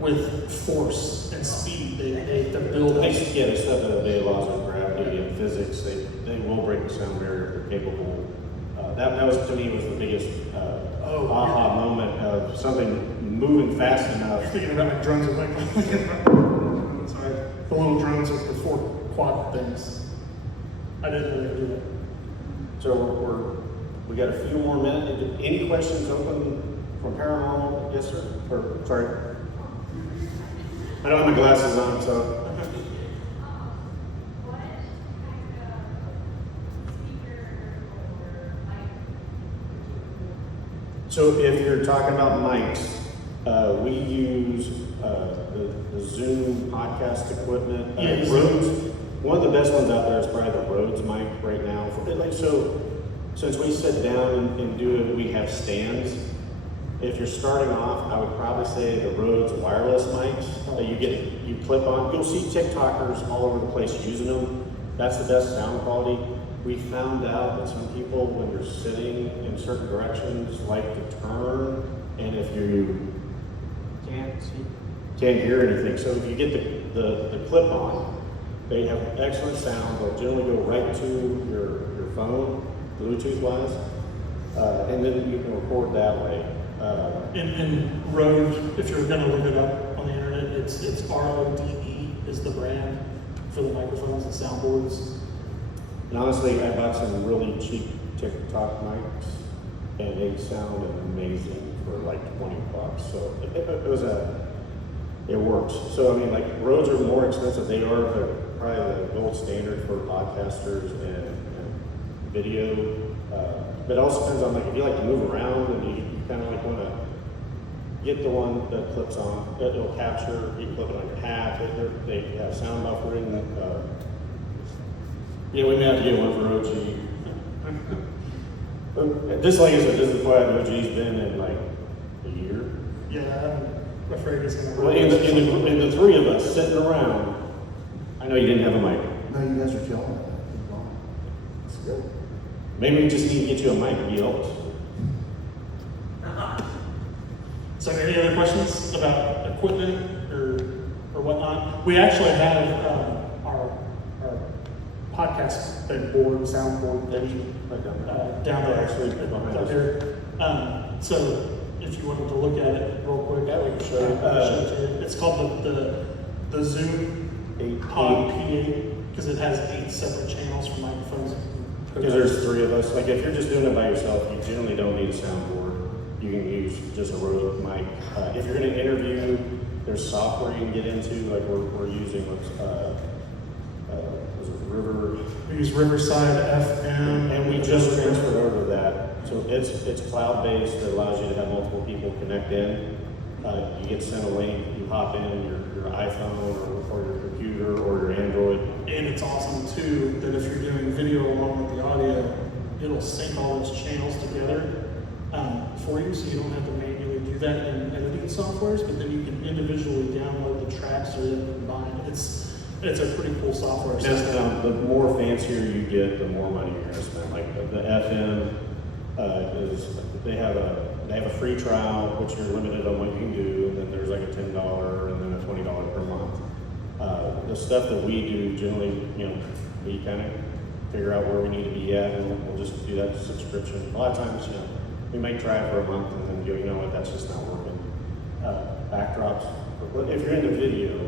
with force and speed. They're built. They still have the laws of gravity and physics, they will break the sound barrier, they're capable. That was, to me, was the biggest aha moment of something moving fast You're enough. thinking about like drones with like, sorry, the little drones with the 4 quad things. I didn't know they could do that. So we got a few more minutes. Any questions open from paranormal? Yes, sir? Or, sorry. I don't have my glasses on, so. What kind of speaker or mic So if you're talking about mics, we use the Zoom podcast equipment. Yeah, Rhodes. One of the best ones out there is probably the Rhodes mic right now. So since we sit down and do it, we have stands. If you're starting off, I would probably say the Rhodes wireless mics that you clip on. You'll see TikTokers all over the place using them. That's the best sound quality. We found out that some people, when you're sitting in certain directions, like to turn, and if you can't hear anything. So if you get the clip on, they have excellent sound. They'll generally go right to your phone, Bluetooth wise, and then you can record that way. In Rode, if you're gonna look it up on the internet, it's RODE is the brand for the microphones and soundboards. And honestly, I bought some really cheap TikTok mics, and they sound amazing for like $20. So it works. So I mean, like Rhodes are more expensive. They are probably the gold standard for podcasters and video. But it also depends on like if you like to move around and you kind of like want to get the one that clips on. It'll capture. You can clip it on your hat. They have sound buffering. Yeah, we may have to get one for OG. Just like I said, this is why OG's been in like a year. Yeah, I'm afraid it's gonna. Well, in the 3 of us sitting around, I know you didn't have a mic. No, you guys are killing it. It's good. Maybe we just need to get you a mic and you help us. So, any other questions about equipment or whatnot? We actually have our podcast soundboard thing down there actually up here. So if you wanted to look at it real quick, Yeah, we can show you. show it to you. It's called the Zoom Pod P8 because it has 8 separate channels for microphones. Because there's 3 of us. Like if you're just doing it by yourself, you generally don't need a soundboard. You can use just a Rode mic. If you're going to interview, there's software you can get into. Like we're using was it River? We use Riverside FM, And we just transferred over to that. So it's cloud-based. It allows you to have multiple people connect in. You get sent a link. You hop in your iPhone or your computer or your Android. And it's awesome too that if you're doing video along with the audio, it'll sync all those channels together for you, so you don't have to manually do that in editing softwares. But then you can individually download the tracks or then combine. It's a pretty cool software system. The more fancier you get, the more money you're going to spend. Like the FM is they have a free trial, which you're limited on what you can do, and then there's like a $10 and then a $20 per month. The stuff that we do generally, we kind of figure out where we need to be at, and we'll just do that subscription. A lot of times, we might try it for a month and then go, you know what, that's just not working. Backdrops. If you're into video,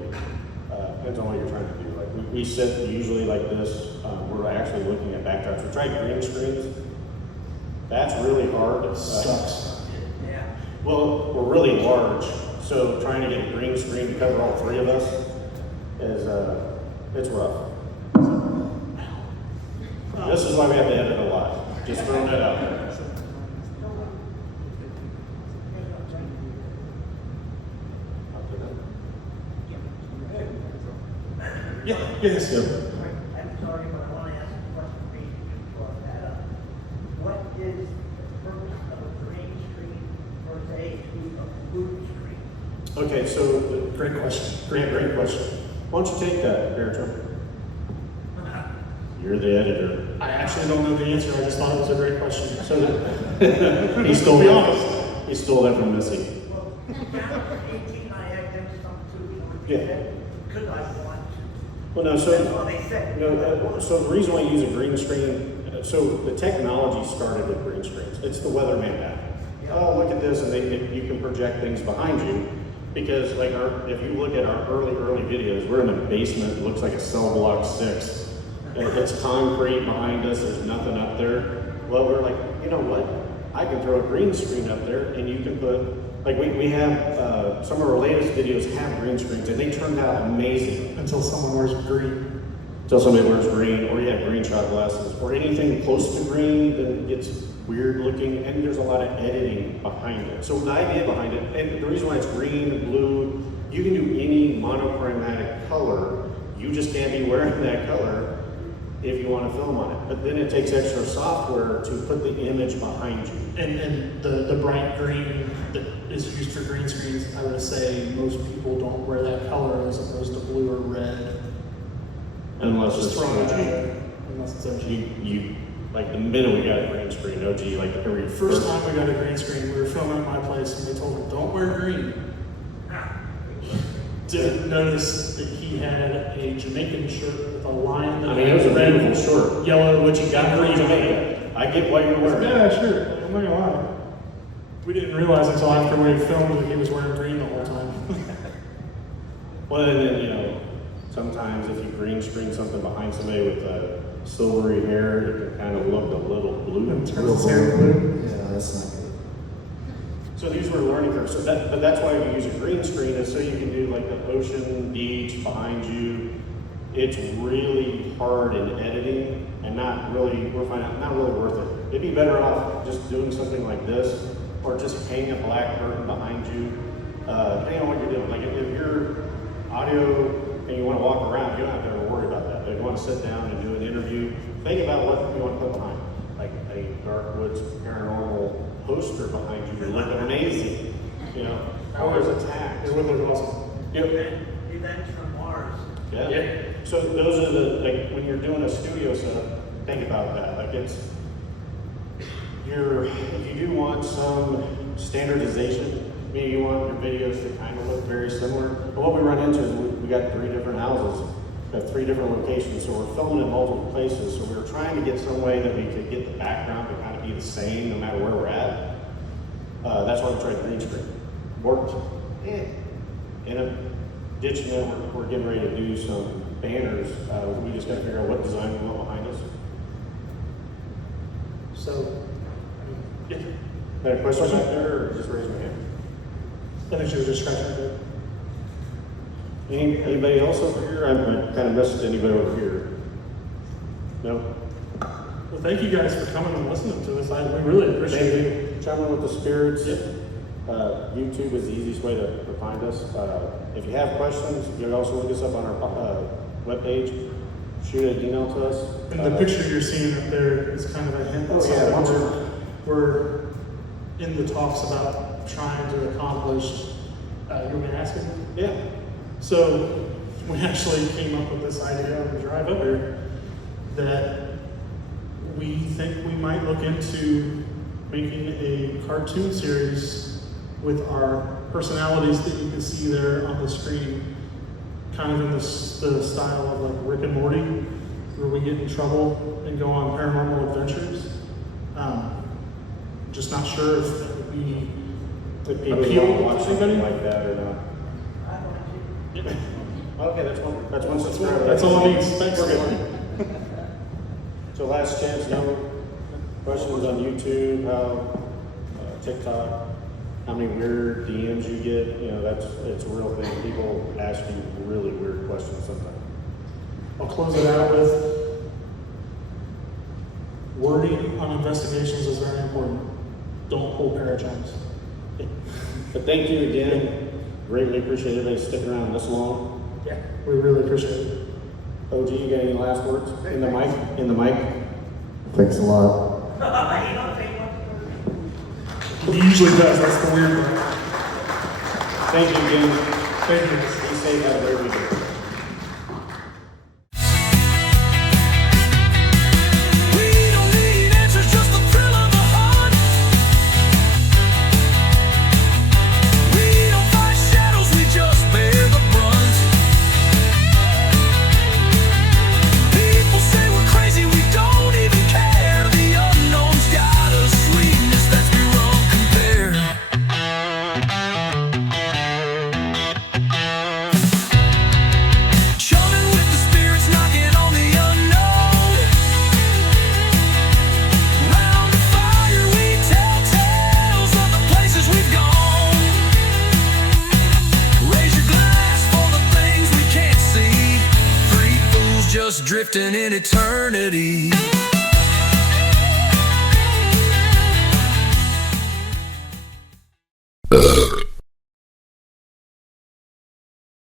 depends on what you're trying to do. Like we sit usually like this. We're actually looking at backdrops. We tried green screens. That's really hard. Sucks. Yeah. Well, we're really large, so trying to get a green screen to cover all 3 of us is it's rough. This is why we have to edit a lot. Just throwing that out there. Yeah, Yes. Yep. I'm sorry, but I want to ask a question for you. You brought that up. What is the purpose of a green screen versus a blue screen? Okay, so, Great question. great question. Why don't you take that, Bertram? You're the editor. I actually don't know the answer. I just thought it was a great question. So He stole be that. honest. He stole that from Missy. Well, down to 18, I have them some too, Yeah. because I want to. Well, no, That's so, what they said. so the reason why I use a green screen, so the technology started with green screens. It's the weatherman app. Oh, look at this, and you can project things behind you. Because like if you look at our early videos, we're in a basement, it looks like a cell block 6. It's concrete behind us, there's nothing up there. Well, we're like, you know what? I can throw a green screen up there and you can put, like we have, some of our latest videos have green screens and they turned out amazing. Until someone wears green. Until somebody wears green, or you have green shot glasses, or anything close to green, then it gets weird looking, and there's a lot of editing behind it. So the idea behind it, and the reason why it's green and blue, you can do any monochromatic color, you just can't be wearing that color if you want to film on it. But then it takes extra software to put the image behind you. And the bright green that is used for green screens, I would say most people don't wear that color as opposed to blue or red. Unless Just it's throwing it out OG. there. Unless it's OG. You, like the minute we got a green screen, OG, like the very First time we got a green screen, we were filming at my place and they told me, don't wear green. Didn't notice that he had a Jamaican shirt with a lion that I mean, it was a red, beautiful short. yellow, which he got green on it. Jamaica. I get why you're wearing it. Yeah, sure. I'm not gonna lie. We didn't realize until after we filmed that he was wearing green the whole time. Well, and then, you know, sometimes if you green screen something behind somebody with silvery hair, it can kind of look a little blue. And turns his hair blue. Yeah, that's not good. So these were learning curves. So but that's why we use a green screen, is so you can do like the ocean, beach behind you. It's really hard in editing and not really, we're finding out, not really worth it. It'd be better off just doing something like this, or just hang a black curtain behind you, depending on what you're doing. Like if you're audio and you want to walk around, you don't have to ever worry about that. If you want to sit down and do an interview, think about what you want to put behind. Like a Dark Woods Paranormal poster behind you would look amazing, you know, or there's a tag. It would look awesome. Yep. Events from Mars. Yeah. Yeah. So those are the, like, when you're doing a studio setup, think about that. Like if you do want some standardization, maybe you want your videos to kind of look very similar. But what we run into is we got 3 different houses, we have 3 different locations, so we're filming in multiple places. So we were trying to get some way that we could get the background to kind of be the same no matter where we're at. That's why we tried green screen. Worked. In addition to that, we're getting ready to do some banners. We just got to figure out what design we want behind us. So, yeah. Got a question back there, or just raise my hand? I think she was just scratching her head. Anybody else over here? I kind of missed anybody over here. No? Well, thank you guys for coming and listening to us. We really appreciate Thank it. you. Chime in with the spirits. Yep. YouTube is the easiest way to find us. If you have questions, you can also look us up on our webpage. Shoot an email to us. And the picture you're seeing up there is kind of a hint. Oh, at yeah, something we're in the talks about trying to accomplish. You want me to ask it? Yeah. So we actually came up with this idea on the drive up here that we think we might look into making a cartoon series with our personalities that you can see there on the screen, kind of in the style of like Rick and Morty, where we get in trouble and go on paranormal adventures. Just not sure if that would be If people appeal want to watch to something anybody. like that or not. I want to. Okay, that's one subscriber. That's all it needs. Thanks. We're good. So last chance, no questions on YouTube, how, TikTok, how many weird DMs you get, you know, it's a real thing. People ask you really weird questions sometimes. I'll close it out with wording on investigations is very important. Don't pull parajumps. But thank you again. Greatly appreciate everybody sticking around this long. Yeah, we really appreciate it. OG, you got any last words? In the mic? In the mic? Thanks a lot. You don't say one word. He usually does, that's the weird part. Thank you again. Thank you. Be safe out there, we do. We don't need answers, just the thrill of a hunt. We don't fight shadows, we just bear the brunt. People say we're crazy, we don't even care. The unknown's got a sweetness that's beyond compare. Chumming with the spirits, knocking on the unknown. Round the fire we tell tales of the places we've gone. Raise your glass for the things we can't see. Three fools just drifting in eternity.